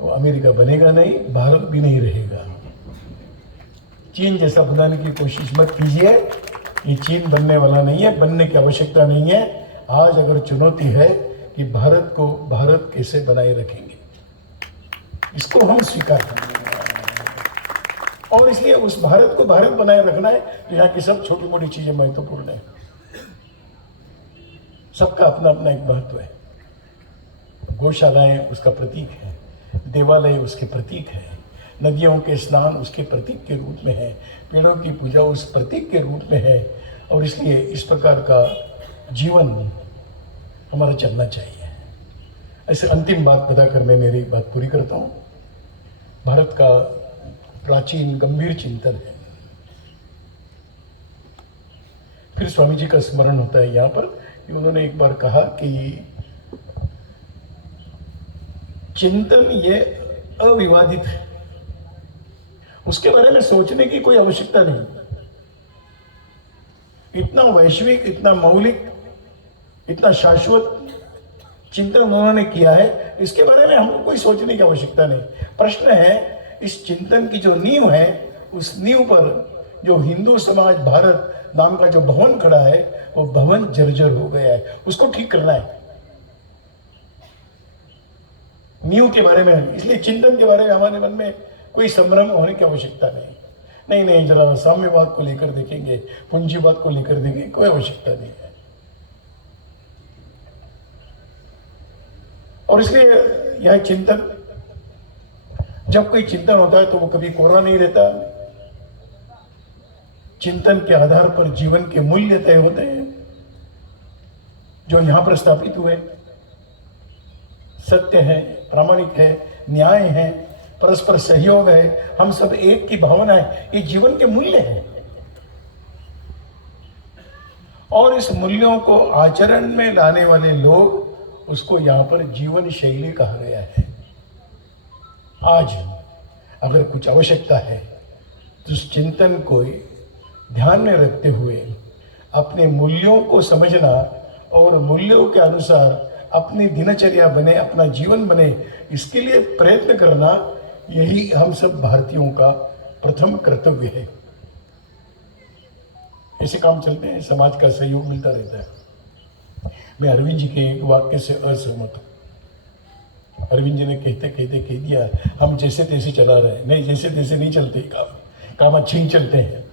वो अमेरिका बनेगा नहीं, भारत भी नहीं रहेगा। चीन जैसा बनाने की कोशिश मत कीजिए, ये चीन बनने वाला नहीं है, बनने की आवश्यकता नहीं है। आज अगर चुनौती है कि भारत को भारत कैसे बनाए रखेंगे, इसको हम स्वीकार करेंगे। और इसलिए उस भारत को भारत बनाए रखना है तो यहाँ की सब छोटी मोटी चीजें महत्वपूर्ण है। सबका अपना अपना एक महत्व है। गौशालाएं उसका प्रतीक है, देवालय उसके प्रतीक है, नदियों के स्नान उसके प्रतीक के रूप में है, पेड़ों की पूजा उस प्रतीक के रूप में है। और इसलिए इस प्रकार का जीवन हमारा चलना चाहिए। ऐसे अंतिम बात बताकर मैं मेरी बात पूरी करता हूँ। भारत का प्राचीन गंभीर चिंतन है। फिर स्वामी जी का स्मरण होता है यहाँ पर कि उन्होंने एक बार कहा कि चिंतन ये अविवादित है, उसके बारे में सोचने की कोई आवश्यकता नहीं। इतना वैश्विक, इतना मौलिक, इतना शाश्वत चिंतन उन्होंने किया है, इसके बारे में हमको कोई सोचने की आवश्यकता नहीं। प्रश्न है इस चिंतन की जो नींव है, उस नींव पर जो हिंदू समाज भारत नाम का जो भवन खड़ा है, वो भवन जर्जर हो गया है, उसको ठीक करना है। नींव के बारे में, इसलिए चिंतन के बारे में हमारे मन में कोई संभ्रम होने की आवश्यकता नहीं, जरा साम्यवाद को लेकर देखेंगे, पूंजीवाद को लेकर देखेंगे, कोई आवश्यकता नहीं है। और इसलिए यह चिंतन, जब कोई चिंतन होता है तो वो कभी कोरा नहीं रहता। चिंतन के आधार पर जीवन के मूल्य तय होते हैं जो यहां पर स्थापित हुए। सत्य है, प्रामाणिक है, न्याय है, परस्पर सहयोग है, हम सब एक की भावना है, ये जीवन के मूल्य हैं। और इस मूल्यों को आचरण में लाने वाले लोग, उसको यहां पर जीवन शैली कहा गया है। आज अगर कुछ आवश्यकता है तो उस चिंतन को ध्यान में रखते हुए अपने मूल्यों को समझना और मूल्यों के अनुसार अपनी दिनचर्या बने, अपना जीवन बने, इसके लिए प्रयत्न करना, यही हम सब भारतीयों का प्रथम कर्तव्य है। ऐसे काम चलते हैं, समाज का सहयोग मिलता रहता है। मैं अरविंद जी के एक वाक्य से असहमत हूँ। अरविंद जी ने कहते कहते कह दिया, हम जैसे तैसे चला रहे हैं। नहीं, जैसे तैसे नहीं चलते काम अच्छे ही चलते हैं।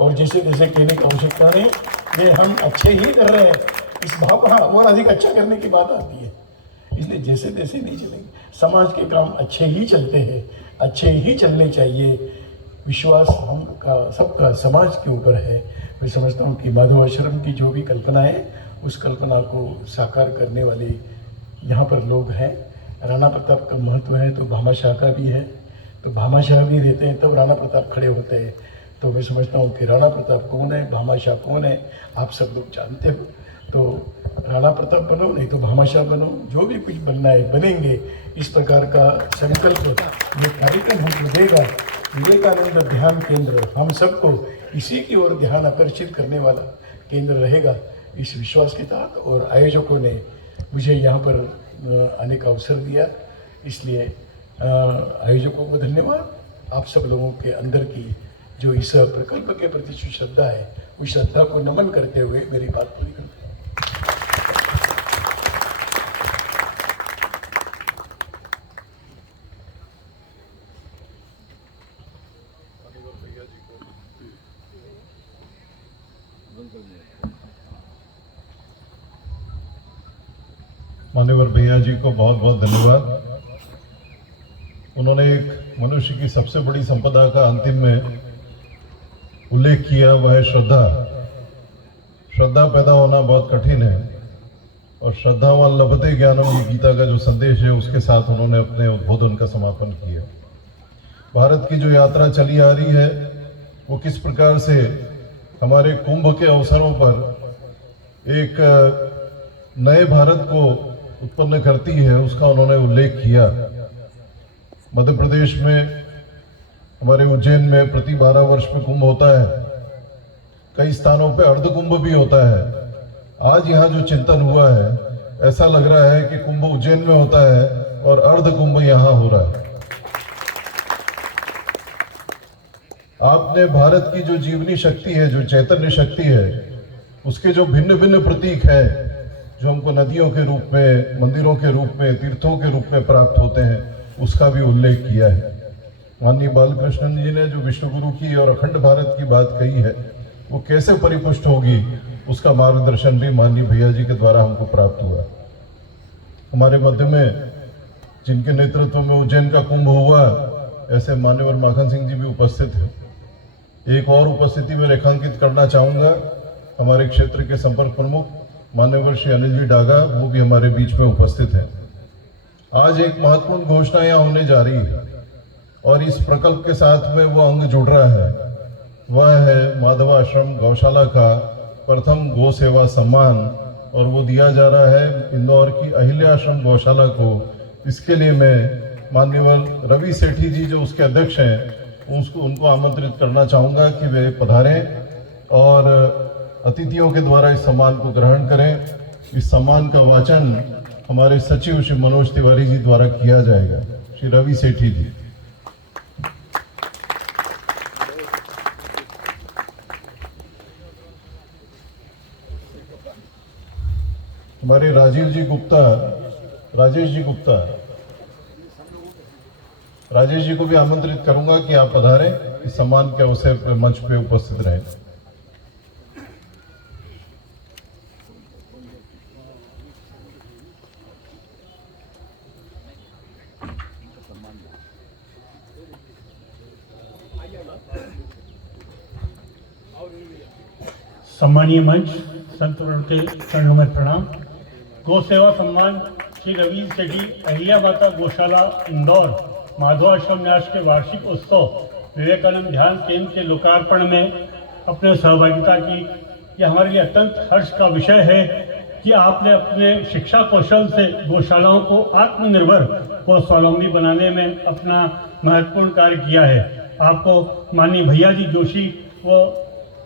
और जैसे तैसे कहने की आवश्यकता नहीं, ये हम अच्छे ही कर रहे हैं, इस भाव को और अधिक अच्छा करने की बात आती है। इसलिए जैसे तैसे नहीं चलेंगे, समाज के काम अच्छे ही चलते हैं, अच्छे ही चलने चाहिए। विश्वास हम का सबका समाज के ऊपर है। मैं समझता हूँ कि माधव आश्रम की जो भी कल्पना है, उस कल्पना को साकार करने वाले यहाँ पर लोग हैं। राणा प्रताप का महत्व है तो भामाशाह का भी है, तो भामाशाह भी रहते हैं तब राणा प्रताप खड़े होते हैं। तो मैं समझता हूँ कि राणा प्रताप कौन है, भामाशाह कौन है, आप सब लोग जानते हो। तो राणा प्रताप बनो, नहीं तो भामाशाह बनो, जो भी कुछ बनना है बनेंगे। इस प्रकार का संकल्प ये कार्यक्रम हमको देगा। विवेकानंद ध्यान केंद्र हम सबको इसी की ओर ध्यान आकर्षित करने वाला केंद्र रहेगा, इस विश्वास के साथ। और आयोजकों ने मुझे यहाँ पर आने का अवसर दिया, इसलिए आयोजकों को धन्यवाद। आप सब लोगों के अंदर की जो इस प्रकल्प के प्रति जो श्रद्धा है, उस श्रद्धा को नमन करते हुए मेरी बात पूरी करता हूँ। मान्यवर भैया जी को बहुत बहुत धन्यवाद। उन्होंने एक मनुष्य की सबसे बड़ी संपदा का अंतिम में उल्लेख किया, वह है श्रद्धा। श्रद्धा पैदा होना बहुत कठिन है और श्रद्धावान लभते ज्ञानम, ये गीता का जो संदेश है उसके साथ उन्होंने अपने उद्बोधन का समापन किया। भारत की जो यात्रा चली आ रही है वो किस प्रकार से हमारे कुंभ के अवसरों पर एक नए भारत को उत्पन्न करती है, उसका उन्होंने उल्लेख किया। मध्य प्रदेश में हमारे उज्जैन में प्रति 12 वर्ष में कुंभ होता है, कई स्थानों पे अर्ध कुंभ भी होता है। आज यहाँ जो चिंतन हुआ है, ऐसा लग रहा है कि कुंभ उज्जैन में होता है और अर्ध कुंभ यहाँ हो रहा है। आपने भारत की जो जीवनी शक्ति है, जो चैतन्य शक्ति है, उसके जो भिन्न भिन्न प्रतीक है, जो हमको नदियों के रूप में, मंदिरों के रूप में, तीर्थों के रूप में प्राप्त होते हैं, उसका भी उल्लेख किया है। माननीय बालकृष्णन जी ने जो विश्व गुरु की और अखंड भारत की बात कही है, वो कैसे परिपुष्ट होगी, उसका मार्गदर्शन भी माननीय भैया जी के द्वारा हमको प्राप्त हुआ। हमारे मध्य में जिनके नेतृत्व में उज्जैन का कुंभ हुआ, ऐसे मान्यवर माखन सिंह जी भी उपस्थित हैं। एक और उपस्थिति में रेखांकित करना चाहूँगा, हमारे क्षेत्र के संपर्क प्रमुख मान्यवर श्री अनिल जी डागा, वो भी हमारे बीच में उपस्थित हैं। आज एक महत्वपूर्ण घोषणा यहाँ होने जा रही है और इस प्रकल्प के साथ में वो अंग जुड़ रहा है, वह है माधवाश्रम गौशाला का प्रथम गौ सेवा सम्मान, और वो दिया जा रहा है इंदौर की अहिल्याश्रम गौशाला को। इसके लिए मैं मान्यवर रवि सेठी जी जो उसके अध्यक्ष हैं, उनको आमंत्रित करना चाहूँगा कि वे पधारें और अतिथियों के द्वारा इस सम्मान को ग्रहण करें। इस सम्मान का वाचन हमारे सचिव श्री मनोज तिवारी जी द्वारा किया जाएगा। श्री रवि सेठी जी। हमारे राजेश जी को भी आमंत्रित करूंगा कि आप पधारें, इस सम्मान के अवसर पर मंच पे उपस्थित रहें। सम्मानीय मंच, संतवर्ण के चरणों में प्रणाम। गौ सेवा सम्मान श्री रवि सेठी अहिल्या माता गौशाला इंदौर माधवाश्रम न्यास के वार्षिक उत्सव विवेकानंद ध्यान केंद्र के लोकार्पण में अपने सहभागिता की। यह हमारे लिए अत्यंत हर्ष का विषय है कि आपने अपने शिक्षा कौशल से गौशालाओं को आत्मनिर्भर व स्वावलंबी बनाने में अपना महत्वपूर्ण कार्य किया है। आपको माननीय भैया जी जोशी व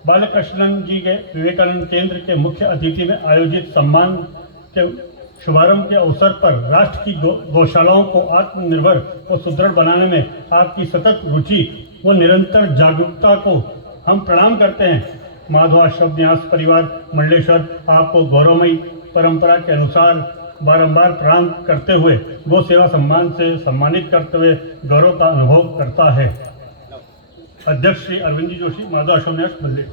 बालकृष्णन जी के विवेकानंद केंद्र के मुख्य अतिथि में आयोजित सम्मान के शुभारंभ के अवसर पर राष्ट्र की गौशालाओं को आत्मनिर्भर और सुदृढ़ बनाने में आपकी सतत रुचि व निरंतर जागरूकता को हम प्रणाम करते हैं। माधवाश्रम न्यास परिवार मंडलेश्वर आपको गौरवमयी परंपरा के अनुसार बारंबार प्रणाम करते हुए गौ सेवा सम्मान से सम्मानित करते हुए गौरव का अनुभव करता है। अध्यक्ष श्री अरविंद जी जोशी, माधवाश्रम न्यास मंडल।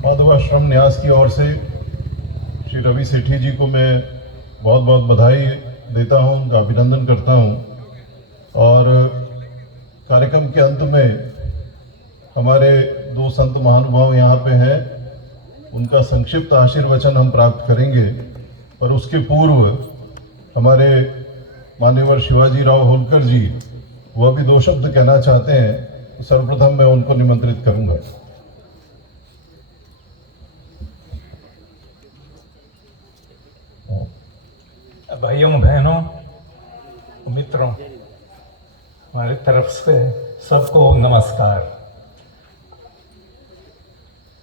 माधवाश्रम न्यास की ओर से श्री रवि सेठी जी को मैं बहुत बहुत बधाई देता हूं, उनका अभिनंदन करता हूं। और कार्यक्रम के अंत में हमारे दो संत महानुभाव यहाँ पे हैं, उनका संक्षिप्त आशीर्वचन हम प्राप्त करेंगे। पर उसके पूर्व हमारे मान्यवर शिवाजी राव होलकर जी, वह भी दो शब्द कहना चाहते हैं। सर्वप्रथम मैं उनको निमंत्रित करूंगा। भाइयों बहनों मित्रों, हमारी तरफ से सबको नमस्कार।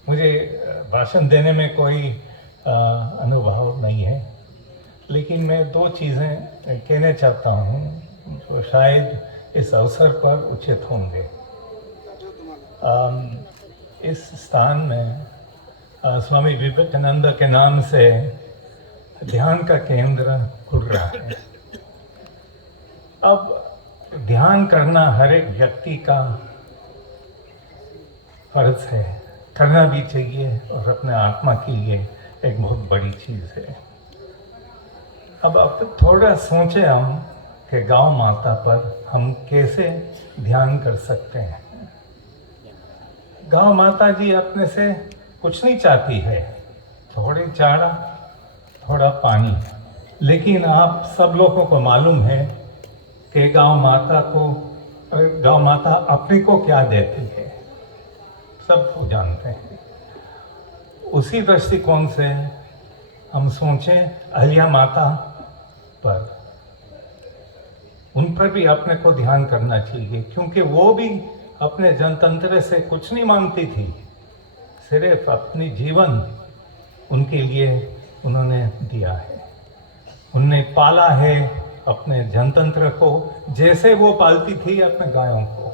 मुझे भाषण देने में कोई अनुभव नहीं है, लेकिन मैं दो चीज़ें कहना चाहता हूँ जो शायद इस अवसर पर उचित होंगे। इस स्थान में स्वामी विवेकानंद के नाम से ध्यान का केंद्र खुल रहा है। अब ध्यान करना हर एक व्यक्ति का फर्ज है, करना भी चाहिए और अपने आत्मा के लिए एक बहुत बड़ी चीज़ है। अब थोड़ा सोचें हम कि गौ माता पर हम कैसे ध्यान कर सकते हैं। गौ माता जी अपने से कुछ नहीं चाहती है, थोड़ी चारा, थोड़ा पानी, लेकिन आप सब लोगों को मालूम है कि गौ माता अपने को क्या देती है, सब को जानते हैं। उसी दृष्टिकोण से हम सोचें अहिल्या माता पर, उन पर भी अपने को ध्यान करना चाहिए, क्योंकि वो भी अपने जनतंत्र से कुछ नहीं मांगती थी, सिर्फ अपनी जीवन उनके लिए उन्होंने दिया है। उनने पाला है अपने जनतंत्र को जैसे वो पालती थी अपने गायों को।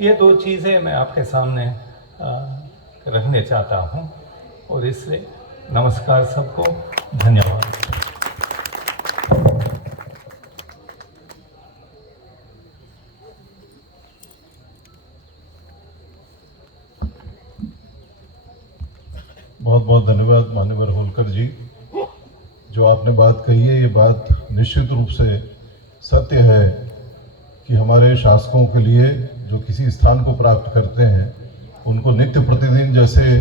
ये दो चीज़ें मैं आपके सामने रखने चाहता हूँ और इसलिए नमस्कार सबको, धन्यवाद। बहुत बहुत धन्यवाद मान्यवर होलकर जी। जो आपने बात कही है, ये बात निश्चित रूप से सत्य है कि हमारे शासकों के लिए जो किसी स्थान को प्राप्त करते हैं, उनको नित्य प्रतिदिन जैसे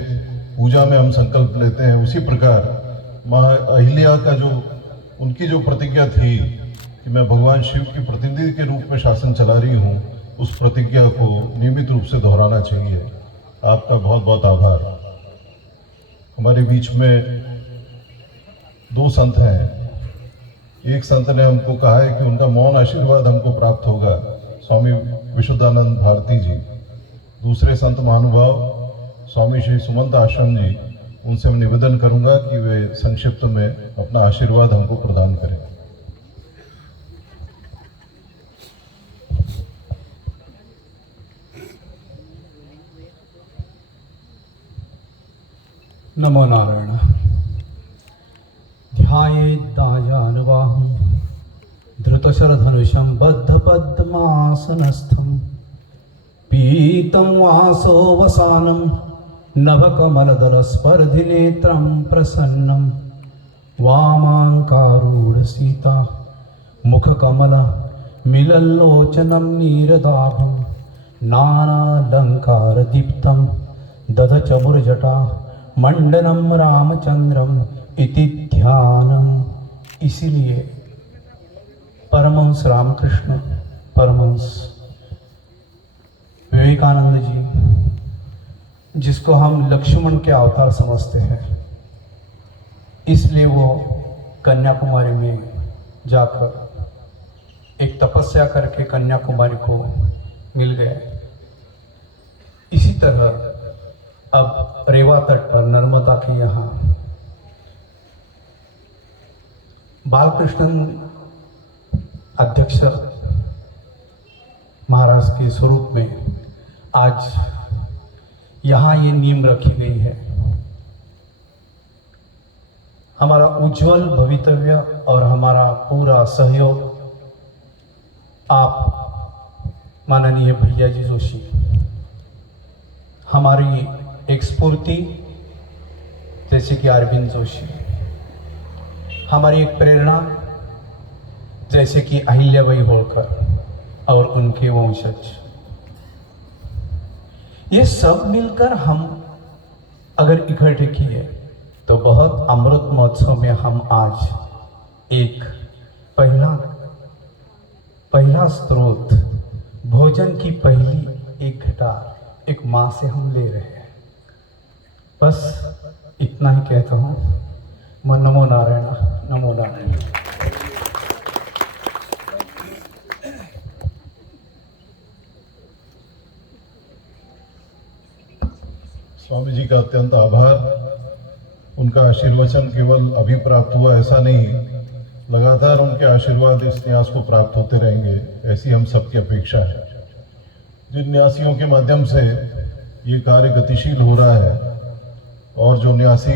पूजा में हम संकल्प लेते हैं, उसी प्रकार माँ अहिल्या का जो उनकी जो प्रतिज्ञा थी कि मैं भगवान शिव की प्रतिनिधि के रूप में शासन चला रही हूँ, उस प्रतिज्ञा को नियमित रूप से दोहराना चाहिए। आपका बहुत बहुत आभार। हमारे बीच में दो संत हैं। एक संत ने हमको कहा है कि उनका मौन आशीर्वाद हमको प्राप्त होगा, स्वामी विशुद्धानंद भारती जी। दूसरे संत महानुभाव स्वामी श्री सुमंत आश्रम जी, उनसे मैं निवेदन करूंगा कि वे संक्षिप्त में अपना आशीर्वाद हमको प्रदान करें। नमो नारायण। ध्यायेद्दायानुबाहुं धृतशरधनुषं बद्धपद्मासनस्थं पीतं वासो वसानं नभकमलदलस्पर्धिनेत्रं प्रसन्नं वामाङ्कारूढसीता मुखकमलमिलल्लोचनं नीरदाभं नानालङ्कारदीप्तं दधचमुर्जटा मंडनम रामचंद्रम इति ध्यानम। इसीलिए परमहंस रामकृष्ण परमहंस विवेकानंद जी, जिसको हम लक्ष्मण के अवतार समझते हैं, इसलिए वो कन्याकुमारी में जाकर एक तपस्या करके कन्याकुमारी को मिल गए। इसी तरह अब रेवा तट पर नर्मदा के यहाँ बालकृष्ण अध्यक्ष महाराज के स्वरूप में आज यहाँ ये नींव रखी गई है। हमारा उज्जवल भवितव्य और हमारा पूरा सहयोग आप माननीय भैया जी जोशी, हमारी एक स्फूर्ति जैसे कि अरविंद जोशी, हमारी एक प्रेरणा जैसे कि अहिल्याबाई होलकर और उनके वंशज, ये सब मिलकर हम अगर इकट्ठे किए तो बहुत अमृत महोत्सव में हम आज एक पहला स्रोत, भोजन की पहली एक घटा एक माँ से हम ले रहे हैं। बस इतना ही कहता हूँ। नमो नारायण, नमो नारायण। स्वामी जी का अत्यंत आभार। उनका आशीर्वचन केवल अभी प्राप्त हुआ ऐसा नहीं, लगातार उनके आशीर्वाद इस न्यास को प्राप्त होते रहेंगे, ऐसी हम सबकी अपेक्षा है। जिन न्यासियों के माध्यम से ये कार्य गतिशील हो रहा है, और जो न्यासी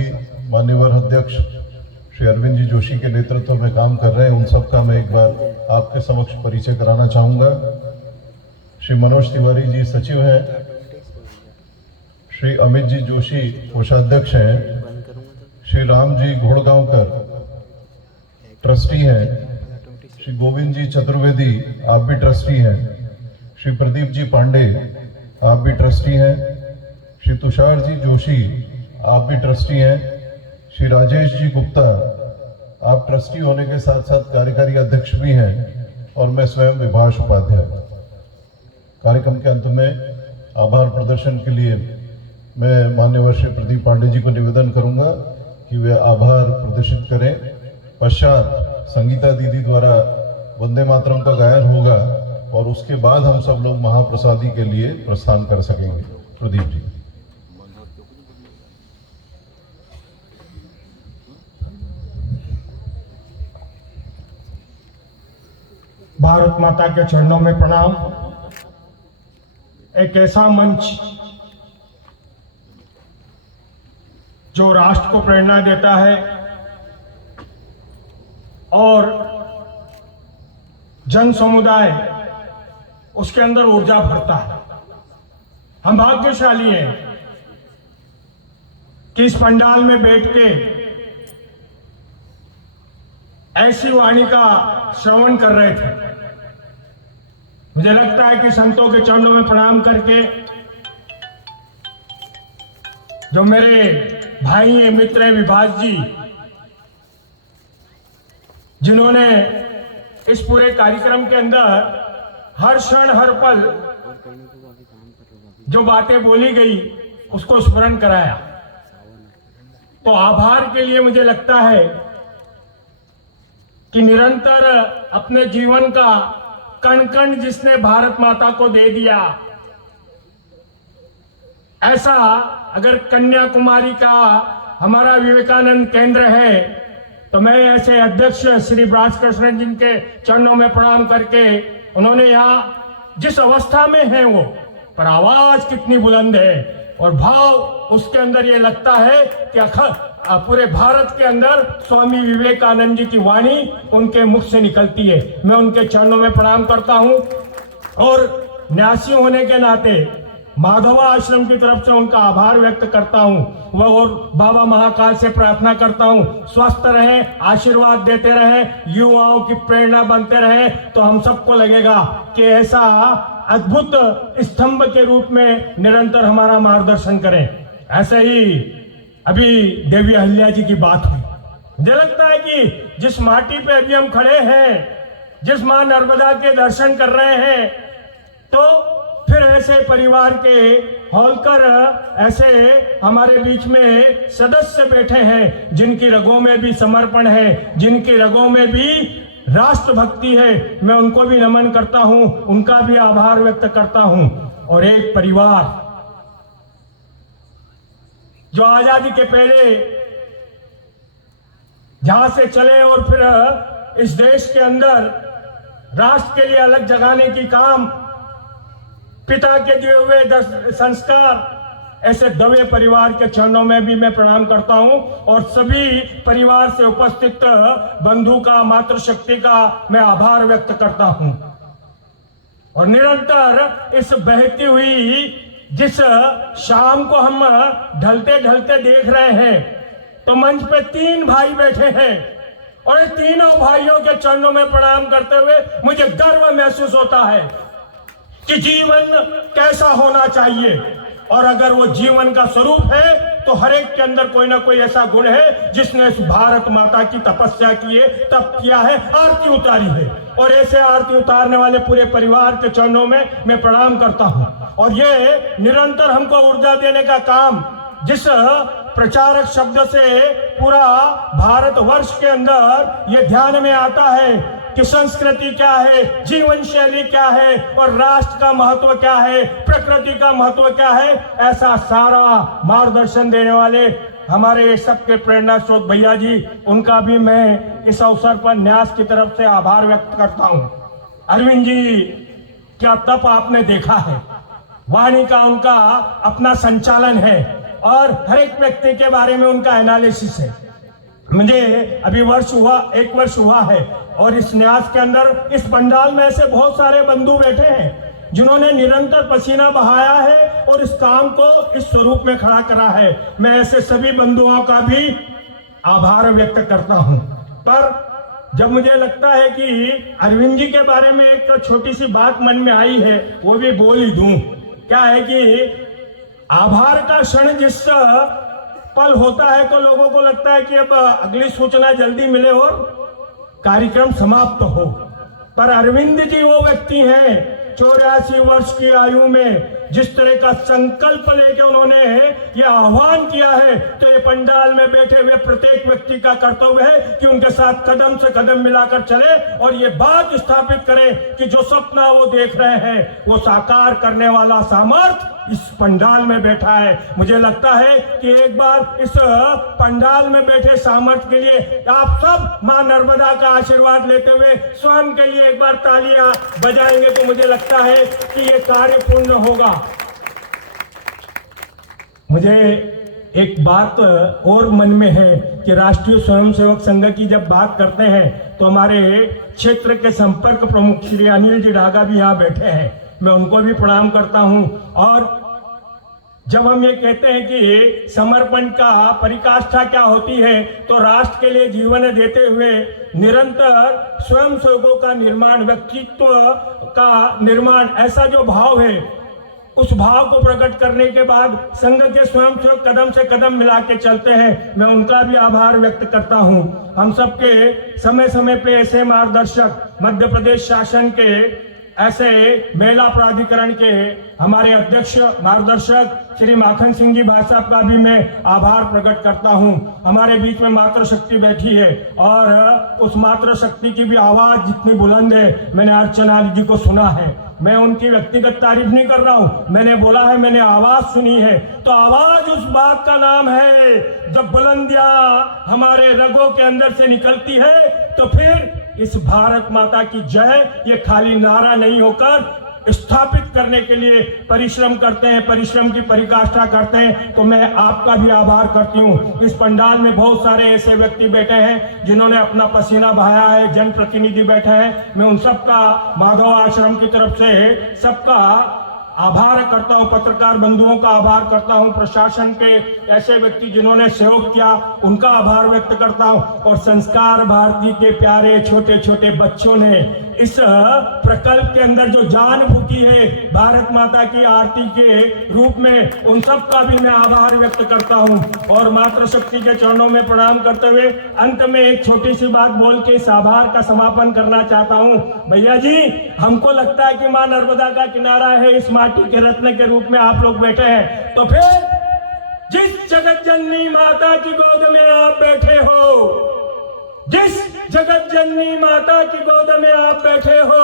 मान्यवर अध्यक्ष श्री अरविंद जी जोशी के नेतृत्व में काम कर रहे हैं, उन सब का मैं एक बार आपके समक्ष परिचय कराना चाहूँगा। श्री मनोज तिवारी जी सचिव हैं, श्री अमित जी जोशी कोषाध्यक्ष हैं, श्री राम जी घोड़गांवकर ट्रस्टी हैं, श्री गोविंद जी चतुर्वेदी आप भी ट्रस्टी हैं, श्री प्रदीप जी पांडे आप भी ट्रस्टी हैं, श्री तुषार जी जोशी आप भी ट्रस्टी हैं, श्री राजेश जी गुप्ता आप ट्रस्टी होने के साथ साथ कार्यकारी अध्यक्ष भी हैं, और मैं स्वयं विभाष उपाध्याय। कार्यक्रम के अंत में आभार प्रदर्शन के लिए मैं माननीय श्री प्रदीप पांडे जी को निवेदन करूंगा कि वे आभार प्रदर्शित करें। पश्चात संगीता दीदी द्वारा वंदे मातरम का गायन होगा और उसके बाद हम सब लोग महाप्रसादी के लिए प्रस्थान कर सकेंगे। प्रदीप जी। भारत माता के चरणों में प्रणाम। एक ऐसा मंच जो राष्ट्र को प्रेरणा देता है और जन समुदाय उसके अंदर ऊर्जा भरता है। हम भाग्यशाली हैं कि इस पंडाल में बैठ के ऐसी वाणी का श्रवण कर रहे थे। मुझे लगता है कि संतों के चरणों में प्रणाम करके जो मेरे भाई हैं, मित्र हैं, विभाष जी, जिन्होंने इस पूरे कार्यक्रम के अंदर हर क्षण हर पल जो बातें बोली गई उसको स्मरण कराया, तो आभार के लिए मुझे लगता है कि निरंतर अपने जीवन का कण कण जिसने भारत माता को दे दिया, ऐसा अगर कन्याकुमारी का हमारा विवेकानंद केंद्र है तो मैं ऐसे अध्यक्ष श्री ब्राज कृष्ण जी के चरणों में प्रणाम करके, उन्होंने यहाँ जिस अवस्था में है वो, पर आवाज कितनी बुलंद है और भाव उसके अंदर ये लगता है कि पूरे भारत के अंदर स्वामी विवेकानंद जी की वाणी उनके मुख से निकलती है। मैं उनके चरणों में प्रणाम करता हूं और न्यासी होने के नाते माधवा आश्रम की तरफ से उनका आभार व्यक्त करता हूं। वह और बाबा महाकाल से प्रार्थना करता हूं स्वस्थ रहें, आशीर्वाद देते रहें, युवाओं की प्रेरणा बनते रहें, तो हम सबको लगेगा कि ऐसा अद्भुत स्तंभ के रूप में निरंतर हमारा मार्गदर्शन करें। ऐसे ही अभी देवी अहिल्या जी की बात हुई। मुझे लगता है कि जिस माटी पे अभी हम खड़े हैं, जिस मां नर्मदा के दर्शन कर रहे हैं, तो फिर ऐसे परिवार के होलकर ऐसे हमारे बीच में सदस्य बैठे हैं जिनकी रगों में भी समर्पण है, जिनकी रगों में भी राष्ट्रभक्ति है। मैं उनको भी नमन करता हूं, उनका भी आभार व्यक्त करता हूं। और एक परिवार जो आजादी के पहले जहां से चले और फिर इस देश के अंदर राष्ट्र के लिए अलग जगाने की काम, पिता के दिए हुए संस्कार, ऐसे दवे परिवार के चरणों में भी मैं प्रणाम करता हूं और सभी परिवार से उपस्थित बंधु का, मातृशक्ति का मैं आभार व्यक्त करता हूं। और निरंतर इस बहती हुई जिस शाम को हम ढलते ढलते देख रहे हैं, तो मंच पे 3 भाई बैठे हैं और इन तीनों भाइयों के चरणों में प्रणाम करते हुए मुझे गर्व महसूस होता है कि जीवन कैसा होना चाहिए, और अगर वो जीवन का स्वरूप है तो हर एक के अंदर कोई ना कोई ऐसा गुण है जिसने इस भारत माता की तपस्या की है, तप किया है, आरती उतारी है। और ऐसे आरती उतारने वाले पूरे परिवार के चरणों में मैं प्रणाम करता हूं। और ये निरंतर हमको ऊर्जा देने का काम, जिस प्रचारक शब्द से पूरा भारतवर्ष के अंदर ये ध्यान में आता है कि संस्कृति क्या है, जीवन शैली क्या है और राष्ट्र का महत्व क्या है, प्रकृति का महत्व क्या है, ऐसा सारा मार्गदर्शन देने वाले हमारे सबके प्रेरणा स्रोत भैया जी, उनका भी मैं इस अवसर पर न्यास की तरफ से आभार व्यक्त करता हूं। अरविंद जी क्या तप आपने देखा है, वाणी का उनका अपना संचालन है, और हर एक व्यक्ति के बारे में उनका एनालिसिस है। मुझे अभी एक वर्ष हुआ है और इस न्यास के अंदर इस पंडाल में ऐसे बहुत सारे बंधु बैठे हैं जिन्होंने निरंतर पसीना बहाया है और इस काम को इस स्वरूप में खड़ा करा है। मैं ऐसे सभी बंधुओं का भी आभार व्यक्त करता हूं। पर जब मुझे लगता है कि अरविंद जी के बारे में एक छोटी सी बात मन में आई है, वो भी बोल ही दूं। क्या है कि आभार का क्षण जिस पल होता है तो लोगों को लगता है कि अब अगली सूचना जल्दी मिले और कार्यक्रम समाप्त हो। पर अरविंद जी वो व्यक्ति हैं 84 वर्ष की आयु में जिस तरह का संकल्प लेके उन्होंने ये आह्वान किया है, तो ये पंडाल में बैठे हुए प्रत्येक व्यक्ति का कर्तव्य है कि उनके साथ कदम से कदम मिलाकर चले और ये बात स्थापित करें कि जो सपना वो देख रहे हैं वो साकार करने वाला सामर्थ्य इस पंडाल में बैठा है। मुझे लगता है कि एक बार इस पंडाल में बैठे सामर्थ्य के लिए आप सब मां नर्मदा का आशीर्वाद लेते हुए स्वयं के लिए एक बार तालियां बजाएंगे तो मुझे लगता है कि ये कार्य पूर्ण होगा। मुझे एक बात और मन में है कि राष्ट्रीय स्वयंसेवक संघ की जब बात करते हैं तो हमारे क्षेत्र के संपर्क प्रमुख श्री अनिल जी डागा भी यहाँ बैठे हैं, मैं उनको भी प्रणाम करता हूं। और जब हम ये कहते हैं कि समर्पण का परिकाष्ठा क्या होती है, तो राष्ट्र के लिए जीवन देते हुए निरंतर स्वयंसेवकों का निर्माण, व्यक्तित्व का निर्माण, ऐसा जो भाव है उस भाव को प्रकट करने के बाद संघ के स्वयंसेवक कदम से कदम मिला के चलते हैं। मैं उनका भी आभार व्यक्त करता हूं। हम सबके समय समय पे ऐसे मार्गदर्शक, मध्य प्रदेश शासन के ऐसे महिला प्राधिकरण के हमारे अध्यक्ष मार्गदर्शक श्री माखन सिंह जी भाई साहब का भी मैं आभार प्रकट करता हूं। हमारे बीच में मातृशक्ति बैठी है और उस मातृशक्ति की भी आवाज जितनी बुलंद है, मैंने अर्चना जी को सुना है। मैं उनकी व्यक्तिगत तारीफ नहीं कर रहा हूं, मैंने बोला है मैंने आवाज सुनी है, तो आवाज उस बात का नाम है। जब बुलंदियां हमारे रगों के अंदर से निकलती है तो फिर इस भारत माता की जय ये खाली नारा नहीं होकर स्थापित करने के लिए परिश्रम करते हैं, परिश्रम की परिकाष्ठा करते हैं। तो मैं आपका भी आभार करती हूँ। इस पंडाल में बहुत सारे ऐसे व्यक्ति बैठे हैं जिन्होंने अपना पसीना बहाया है, जनप्रतिनिधि बैठे हैं। मैं उन सबका माधव आश्रम की तरफ से सबका आभार करता हूं, पत्रकार बंधुओं का आभार करता हूं, प्रशासन के ऐसे व्यक्ति जिन्होंने सहयोग किया उनका आभार व्यक्त करता हूं, और संस्कार भारती के प्यारे छोटे छोटे बच्चों ने इस प्रकल्प के अंदर जो जान फूकी है भारत माता की आरती के रूप में, उन सब का भी मैं आभार व्यक्त करता हूं। और मातृशक्ति के चरणों में प्रणाम करते हुए अंत में एक छोटी सी बात बोल के इस आभार का समापन करना चाहता हूं। भैया जी, हमको लगता है कि मां नर्मदा का किनारा है, इस माटी के रत्न के रूप में आप लोग बैठे हैं, तो फिर जिस जगत जननी माता की गोद में आप बैठे हो, जिस जगत जननी माता की गोद में आप बैठे हो,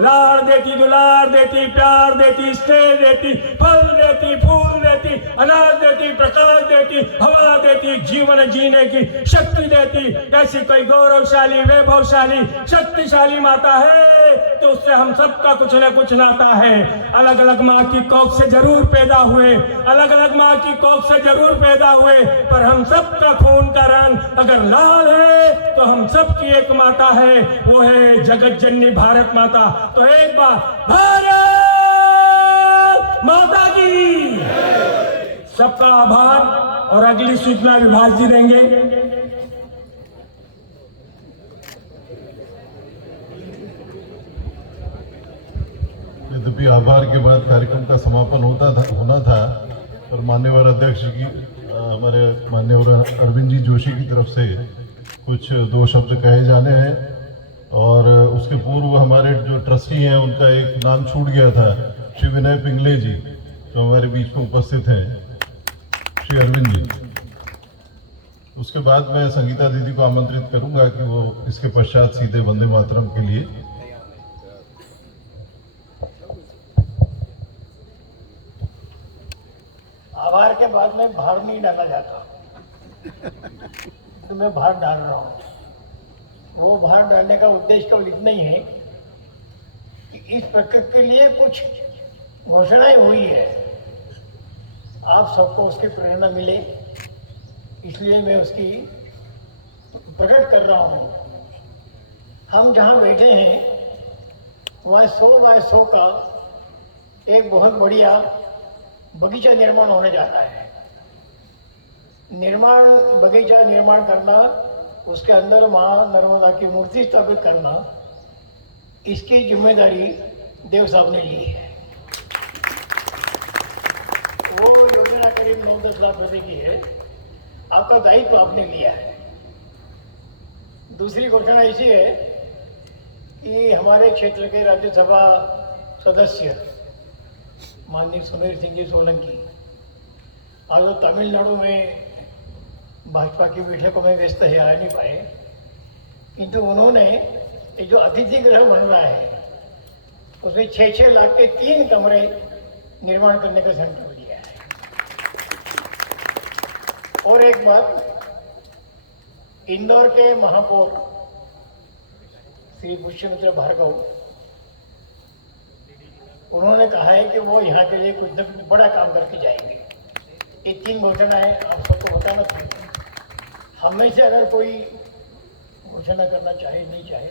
लाड़ देती, दुलार देती, प्यार देती, स्नेह देती, फल देती, फूल देती, अनाज देती, प्रकाश देती, हवा देती, जीवन जीने की शक्ति देती, ऐसी कोई गौरवशाली, वैभवशाली, शक्तिशाली माता है तो उससे हम सबका कुछ न कुछ नाता है। अलग अलग माँ की कोख से जरूर पैदा हुए, अलग अलग माँ की कोख से जरूर पैदा हुए, पर हम सबका खून का रंग अगर लाल है तो हम सबकी एक माता है, वो है जगत जननी भारत माता। तो एक बार भारत माता की सबका आभार। और अगली सूचना विभाग जी देंगे। यद्यपि आभार के बाद कार्यक्रम का समापन होना था, पर मान्यवर अध्यक्ष की हमारे मान्यवर अरविंद जी जोशी की तरफ से कुछ दो शब्द कहे जाने हैं। और उसके पूर्व हमारे जो ट्रस्टी हैं उनका एक नाम छूट गया था, श्री विनय पिंगले जी, जो हमारे बीच में उपस्थित हैं, श्री अरविंद जी। उसके बाद मैं संगीता दीदी को आमंत्रित करूंगा कि वो इसके पश्चात सीधे वंदे मातरम के लिए। आभार के बाद में भार नहीं डाला जाता, तो मैं भार डाल रहा हूँ। वो भार डालने का उद्देश्य केवल इतना ही है कि इस प्रकल्प के लिए कुछ घोषणाएं हुई है। आप सबको उसकी प्रेरणा मिले, इसलिए मैं उसकी प्रकट कर रहा हूँ। हम जहाँ बैठे हैं वह 100 बाय 100 का एक बहुत बढ़िया बगीचा निर्माण होने जाता है। बगीचा निर्माण करना, उसके अंदर माँ नर्मदा की मूर्ति स्थापित करना, इसकी जिम्मेदारी देव साहब ने ली है। वो योजना करीब 9-10 लाख रुपए की है। आपका दायित्व आपने लिया है। दूसरी घोषणा ऐसी है कि हमारे क्षेत्र के राज्यसभा सदस्य माननीय सुमेर सिंह जी सोलंकी आज वो तमिलनाडु में भाजपा की बैठकों में व्यस्त है, आ नहीं पाए, किंतु उन्होंने ये जो अतिथि गृह बन रहा है उसमें 6-6 लाख के 3 कमरे निर्माण करने का संकल्प लिया है। और एक बात, इंदौर के महापौर श्री पुष्यमित्र भार्गव, उन्होंने कहा है कि वो यहाँ के लिए कुछ न कुछ बड़ा काम करके जाएंगे। ये 3 घोषणाएं आप सबको बताना चाहिए। हम में से अगर कोई घोषणा करना चाहे, नहीं चाहे,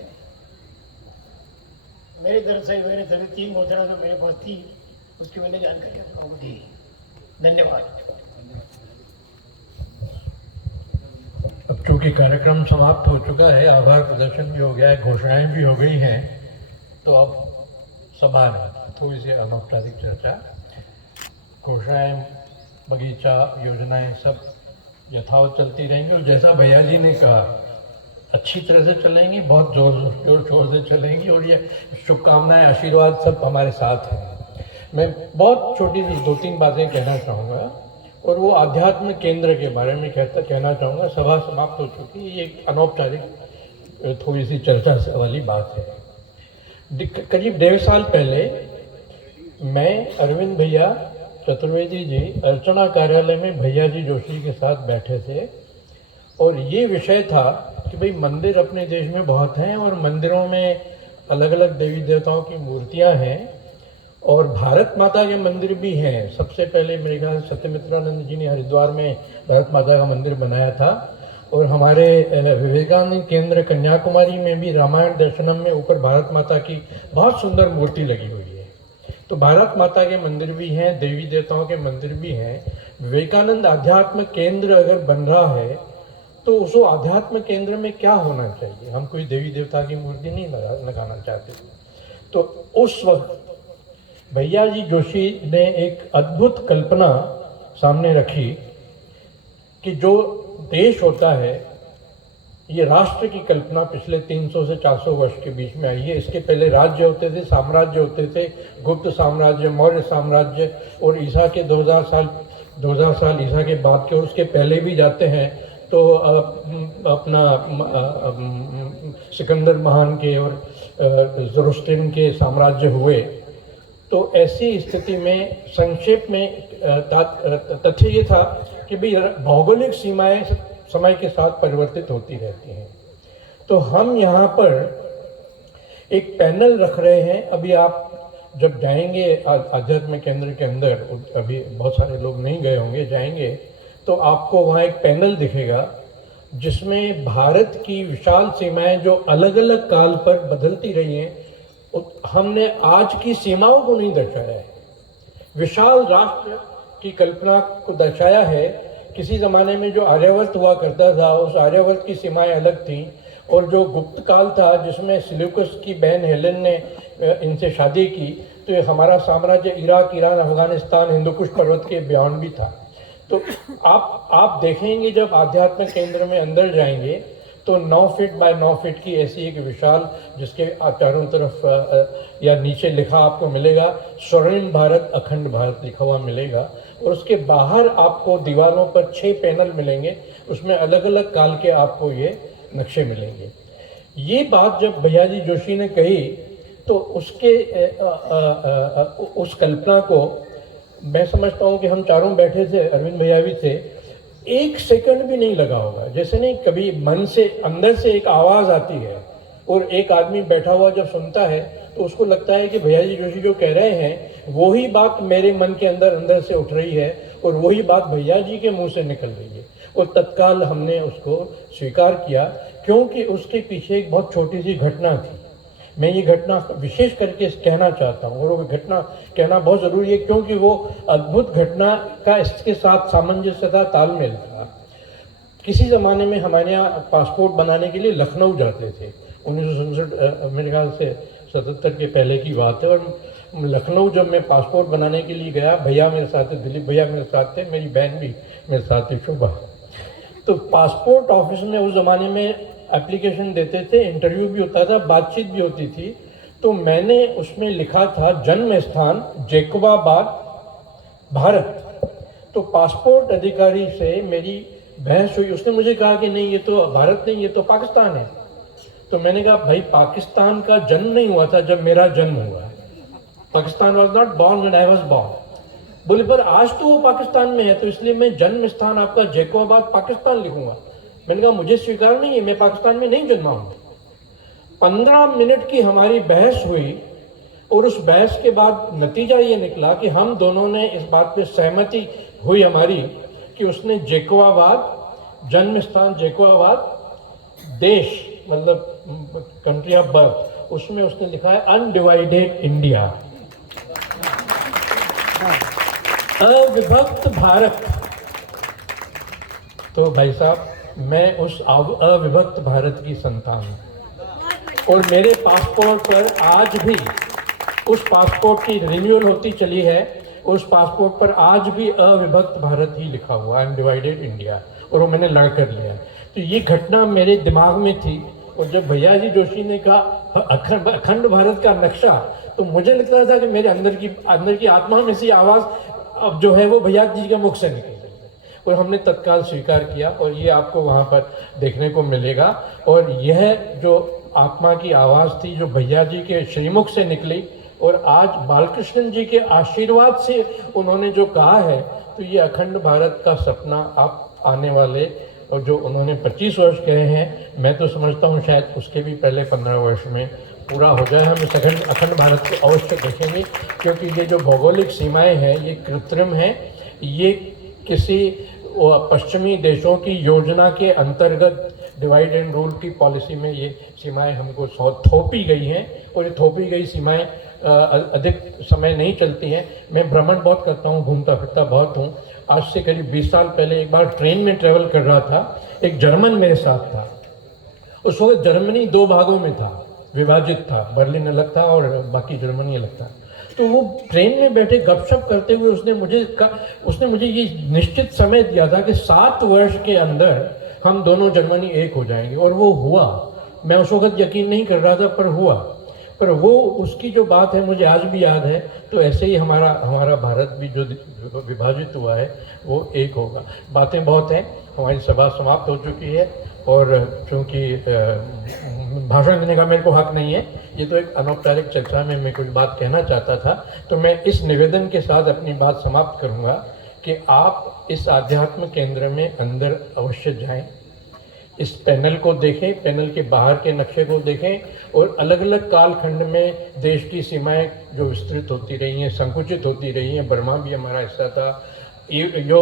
मेरी तरफ से मेरे सभी 3 घोषणा जो मेरे पास थी उसकी मैंने जानकारी आपको दी। धन्यवाद। अब चूँकि कार्यक्रम समाप्त हो चुका है, आभार प्रदर्शन भी हो गया है, घोषणाएं भी हो गई हैं, तो अब सभा में थोड़ी सी अनौपचारिक चर्चा। घोषणाएं, बगीचा, योजनाएं सब यथावत चलती रहेंगी और जैसा भैया जी ने कहा अच्छी तरह से चलेंगी, बहुत जोर शोर से चलेंगी और ये शुभकामनाएं, आशीर्वाद सब हमारे साथ हैं। मैं बहुत छोटी सी 2-3 बातें कहना चाहूँगा और वो आध्यात्म केंद्र के बारे में कहना चाहूँगा। सभा समाप्त हो चुकी, ये एक अनौपचारिक थोड़ी सी चर्चा वाली बात है। करीब 1.5 साल पहले मैं, अरविंद भैया, चतुर्वेदी जी अर्चना कार्यालय में भैया जी जोशी के साथ बैठे थे और ये विषय था कि भाई मंदिर अपने देश में बहुत हैं और मंदिरों में अलग अलग देवी देवताओं की मूर्तियां हैं और भारत माता के मंदिर भी हैं। सबसे पहले मेरे ख्याल सत्यमित्रानंद जी ने हरिद्वार में भारत माता का मंदिर बनाया था और हमारे विवेकानंद केंद्र कन्याकुमारी में भी रामायण दर्शनम में ऊपर भारत माता की बहुत सुंदर मूर्ति लगी हुई है। तो भारत माता के मंदिर भी हैं, देवी देवताओं के मंदिर भी हैं। विवेकानंद आध्यात्म केंद्र अगर बन रहा है तो उस आध्यात्म केंद्र में क्या होना चाहिए? हम कोई देवी देवता की मूर्ति नहीं लगाना चाहते। तो उस वक्त भैया जी जोशी ने एक अद्भुत कल्पना सामने रखी कि जो देश होता है, ये राष्ट्र की कल्पना पिछले 300 से 400 वर्ष के बीच में आई है। इसके पहले राज्य होते थे, साम्राज्य होते थे, गुप्त साम्राज्य, मौर्य साम्राज्य और ईसा के 2000 साल ईसा के बाद के और उसके पहले भी जाते हैं तो अपना सिकंदर महान के और ज़ोरोस्ट्रियन के साम्राज्य हुए। तो ऐसी स्थिति में संक्षेप में तथ्य ये था कि भाई भौगोलिक सीमाएं समय के साथ परिवर्तित होती रहती हैं। तो हम यहाँ पर एक पैनल रख रहे हैं। अभी आप जब जाएंगे आध्यात्म केंद्र के अंदर, अभी बहुत सारे लोग नहीं गए होंगे, जाएंगे तो आपको वहाँ एक पैनल दिखेगा जिसमें भारत की विशाल सीमाएं जो अलग अलग काल पर बदलती रही हैं, हमने आज की सीमाओं को नहीं दर्शाया है, विशाल राष्ट्र की कल्पना को दर्शाया है। किसी ज़माने में जो आर्यावर्त हुआ करता था, उस आर्यावर्त की सीमाएं अलग थीं और जो गुप्त काल था जिसमें सिल्यूकस की बहन हेलेन ने इनसे शादी की, तो ये हमारा साम्राज्य इराक, ईरान, अफगानिस्तान, हिंदुकुश पर्वत के बियॉन्ड भी था। तो आप देखेंगे जब आध्यात्म केंद्र में अंदर जाएंगे तो 9 फीट बाय 9 फीट की ऐसी एक विशाल, जिसके चारों तरफ या नीचे लिखा आपको मिलेगा स्वर्णिम भारत, अखंड भारत लिखा हुआ मिलेगा और उसके बाहर आपको दीवारों पर 6 पैनल मिलेंगे, उसमें अलग अलग काल के आपको ये नक्शे मिलेंगे। ये बात जब भैया जी जोशी ने कही तो उसके उस कल्पना को मैं समझता हूँ कि हम चारों बैठे थे, अरविंद भैया भी थे, 1 सेकंड भी नहीं लगा होगा। जैसे नहीं कभी मन से अंदर से एक आवाज़ आती है और एक आदमी बैठा हुआ जब सुनता है तो उसको लगता है कि भैया जी जोशी जो कह रहे हैं वही बात मेरे मन के अंदर से उठ रही है और वही बात भैया जी के मुंह से निकल रही है और तत्काल हमने उसको स्वीकार किया, क्योंकि उसके पीछे एक बहुत छोटी सी घटना थी। मैं ये घटना विशेष करके कहना चाहता हूँ, और वो घटना कहना बहुत ज़रूरी है क्योंकि वो अद्भुत घटना का इसके साथ सामंजस्य था, तालमेल था। किसी ज़माने में हमारे यहाँ पासपोर्ट बनाने के लिए लखनऊ जाते थे, 1967 मेरे ख्याल से 77 के पहले की बात है। और लखनऊ जब मैं पासपोर्ट बनाने के लिए गया, भैया मेरे साथ थे, दिलीप भैया मेरे साथ थे, मेरी बहन भी मेरे साथ थी शोभा। तो पासपोर्ट ऑफिस में उस ज़माने में एप्लीकेशन देते थे, इंटरव्यू भी होता था, बातचीत भी होती थी। तो मैंने उसमें लिखा था जन्म स्थान जैकोबाबाद भारत। तो पासपोर्ट अधिकारी से मेरी बहस हुई, उसने मुझे कहा कि नहीं ये तो भारत नहीं, ये तो पाकिस्तान है। तो मैंने कहा भाई पाकिस्तान का जन्म नहीं हुआ था जब मेरा जन्म हुआ, Pakistan was not born when I was born. बोले पर आज तो वो पाकिस्तान में है, तो इसलिए मैं जन्म स्थान आपका जैकोबाबाद पाकिस्तान लिखूंगा। मैंने कहा मुझे स्वीकार नहीं है, मैं पाकिस्तान में नहीं जन्मा हूँ। 15 मिनट की हमारी बहस हुई और उस बहस के बाद नतीजा ये निकला कि हम दोनों ने इस बात पे सहमति हुई हमारी कि उसने जैकोबाबाद, जन्म स्थान जैकोबाबाद, देश मतलब कंट्री ऑफ बर्थ, उसमें उसने लिखा है अनडिवाइडेड इंडिया, अविभक्त भारत। तो भाई साहब मैं उस अविभक्त भारत की संतान हूँ और मेरे पासपोर्ट पर आज भी उस पासपोर्ट की रिन्यूअल होती चली है, उस पासपोर्ट पर आज भी अविभक्त भारत ही लिखा हुआ, अनडिवाइडेड इंडिया, और वो मैंने लड़ कर लिया। तो ये घटना मेरे दिमाग में थी और जब भैया जी जोशी ने कहा अखंड भारत का नक्शा, तो मुझे लगता था कि मेरे अंदर की आत्मा में से आवाज़ अब जो है वो भैया जी के मुख से निकल रही है, और हमने तत्काल स्वीकार किया। और ये आपको वहाँ पर देखने को मिलेगा। और यह जो आत्मा की आवाज़ थी जो भैया जी के श्रीमुख से निकली, और आज बालकृष्ण जी के आशीर्वाद से उन्होंने जो कहा है, तो ये अखंड भारत का सपना आप आने वाले, और जो उन्होंने 25 वर्ष कहे हैं, मैं तो समझता हूँ शायद उसके भी पहले 15 वर्ष में पूरा हो जाए। हम इस अखंड भारत को अवश्य देखेंगे, क्योंकि ये जो भौगोलिक सीमाएं हैं ये कृत्रिम हैं, ये किसी पश्चिमी देशों की योजना के अंतर्गत डिवाइड एंड रूल की पॉलिसी में ये सीमाएं हमको थोपी गई हैं, और ये थोपी गई सीमाएं अधिक समय नहीं चलती हैं। मैं भ्रमण बहुत करता हूँ, घूमता फिरता बहुत हूँ। आज से करीब 20 साल पहले एक बार ट्रेन में ट्रेवल कर रहा था, एक जर्मन मेरे साथ था। उस वक्त जर्मनी 2 भागों में था, विभाजित था, बर्लिन अलग था और बाकी जर्मनी अलग था। तो वो ट्रेन में बैठे गपशप करते हुए उसने मुझे ये निश्चित समय दिया था कि 7 वर्ष के अंदर हम दोनों जर्मनी एक हो जाएंगे, और वो हुआ। मैं उस वक्त यकीन नहीं कर रहा था, पर हुआ। पर वो उसकी जो बात है मुझे आज भी याद है। तो ऐसे ही हमारा भारत भी जो विभाजित हुआ है वो एक होगा। बातें बहुत हैं, हमारी सभा समाप्त हो चुकी है, और चूँकि भाषण देने का मेरे को हक नहीं है, ये तो एक अनौपचारिक चर्चा में मैं कुछ बात कहना चाहता था, तो मैं इस निवेदन के साथ अपनी बात समाप्त करूँगा कि आप इस आध्यात्म केंद्र में अंदर अवश्य जाएं, इस पैनल को देखें, पैनल के बाहर के नक्शे को देखें, और अलग अलग कालखंड में देश की सीमाएं जो विस्तृत होती रही हैं, संकुचित होती रही हैं, बर्मा भी हमारा हिस्सा था, जो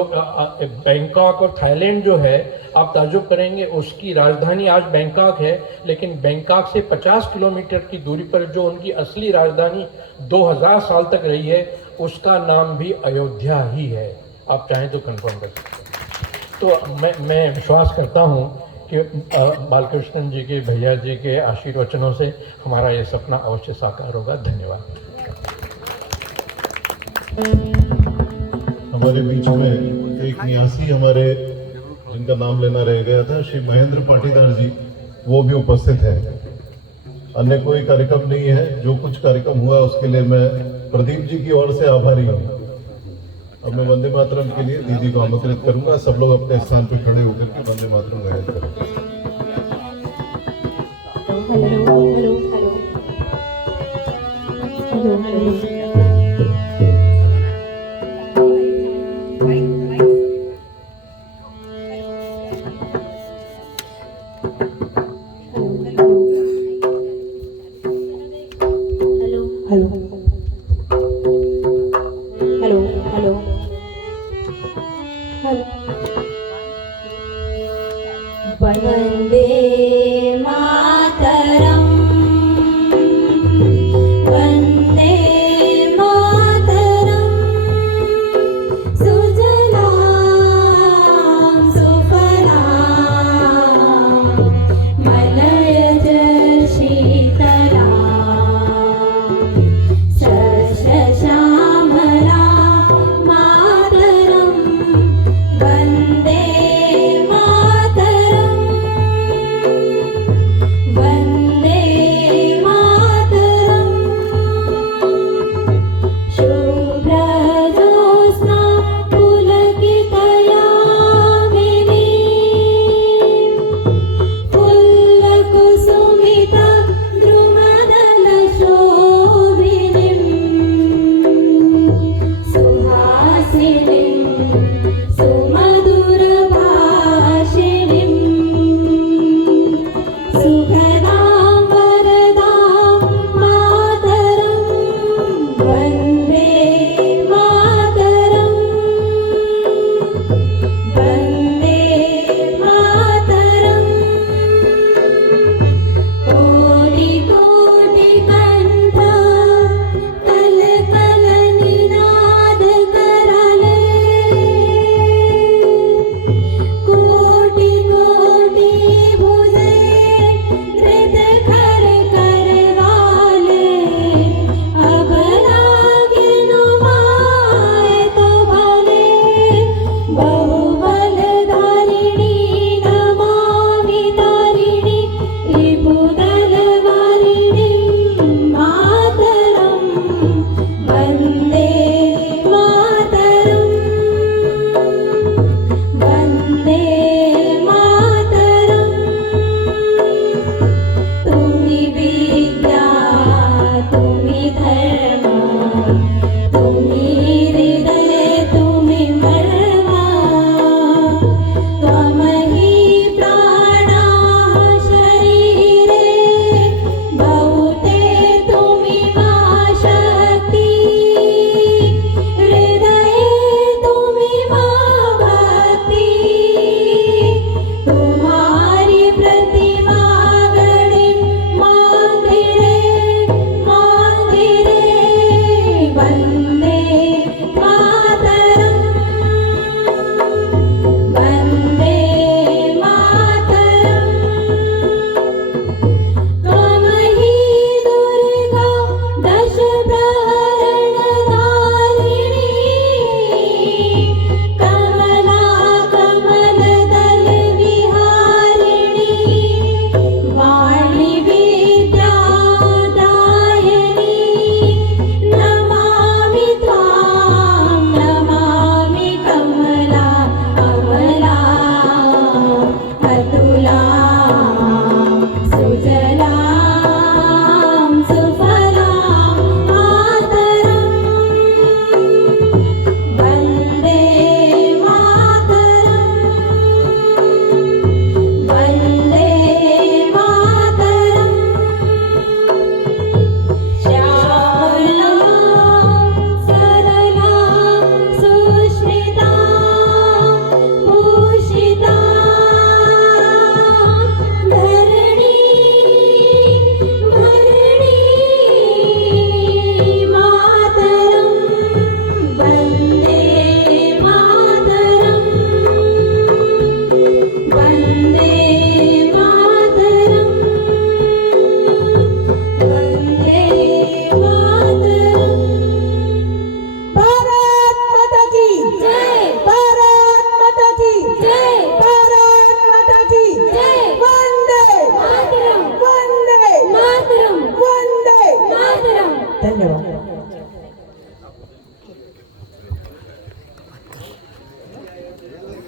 बैंकॉक और थाईलैंड जो है, आप ताज्जुब करेंगे, उसकी राजधानी आज बैंकॉक है, लेकिन बैंकॉक से 50 किलोमीटर की दूरी पर जो उनकी असली राजधानी 2000 साल तक रही है, उसका नाम भी अयोध्या ही है। आप चाहें तो कंफर्म कर सकते हैं। तो मैं विश्वास करता हूँ कि बालकृष्ण जी के, भैया जी के आशीर्वचनों से हमारा ये सपना अवश्य साकार होगा। धन्यवाद। हमारे बीच में एक न्यासी हमारे जिनका नाम लेना रह गया था, श्री महेंद्र पाटीदार जी, वो भी उपस्थित है। अन्य कोई कार्यक्रम नहीं है। जो कुछ कार्यक्रम हुआ उसके लिए मैं प्रदीप जी की ओर से आभारी हूँ। अब मैं वंदे मातरम के लिए दीदी को आमंत्रित करूंगा। सब लोग अपने स्थान पर खड़े होकर के वंदे मातरम गायन करें। धन्यवाद।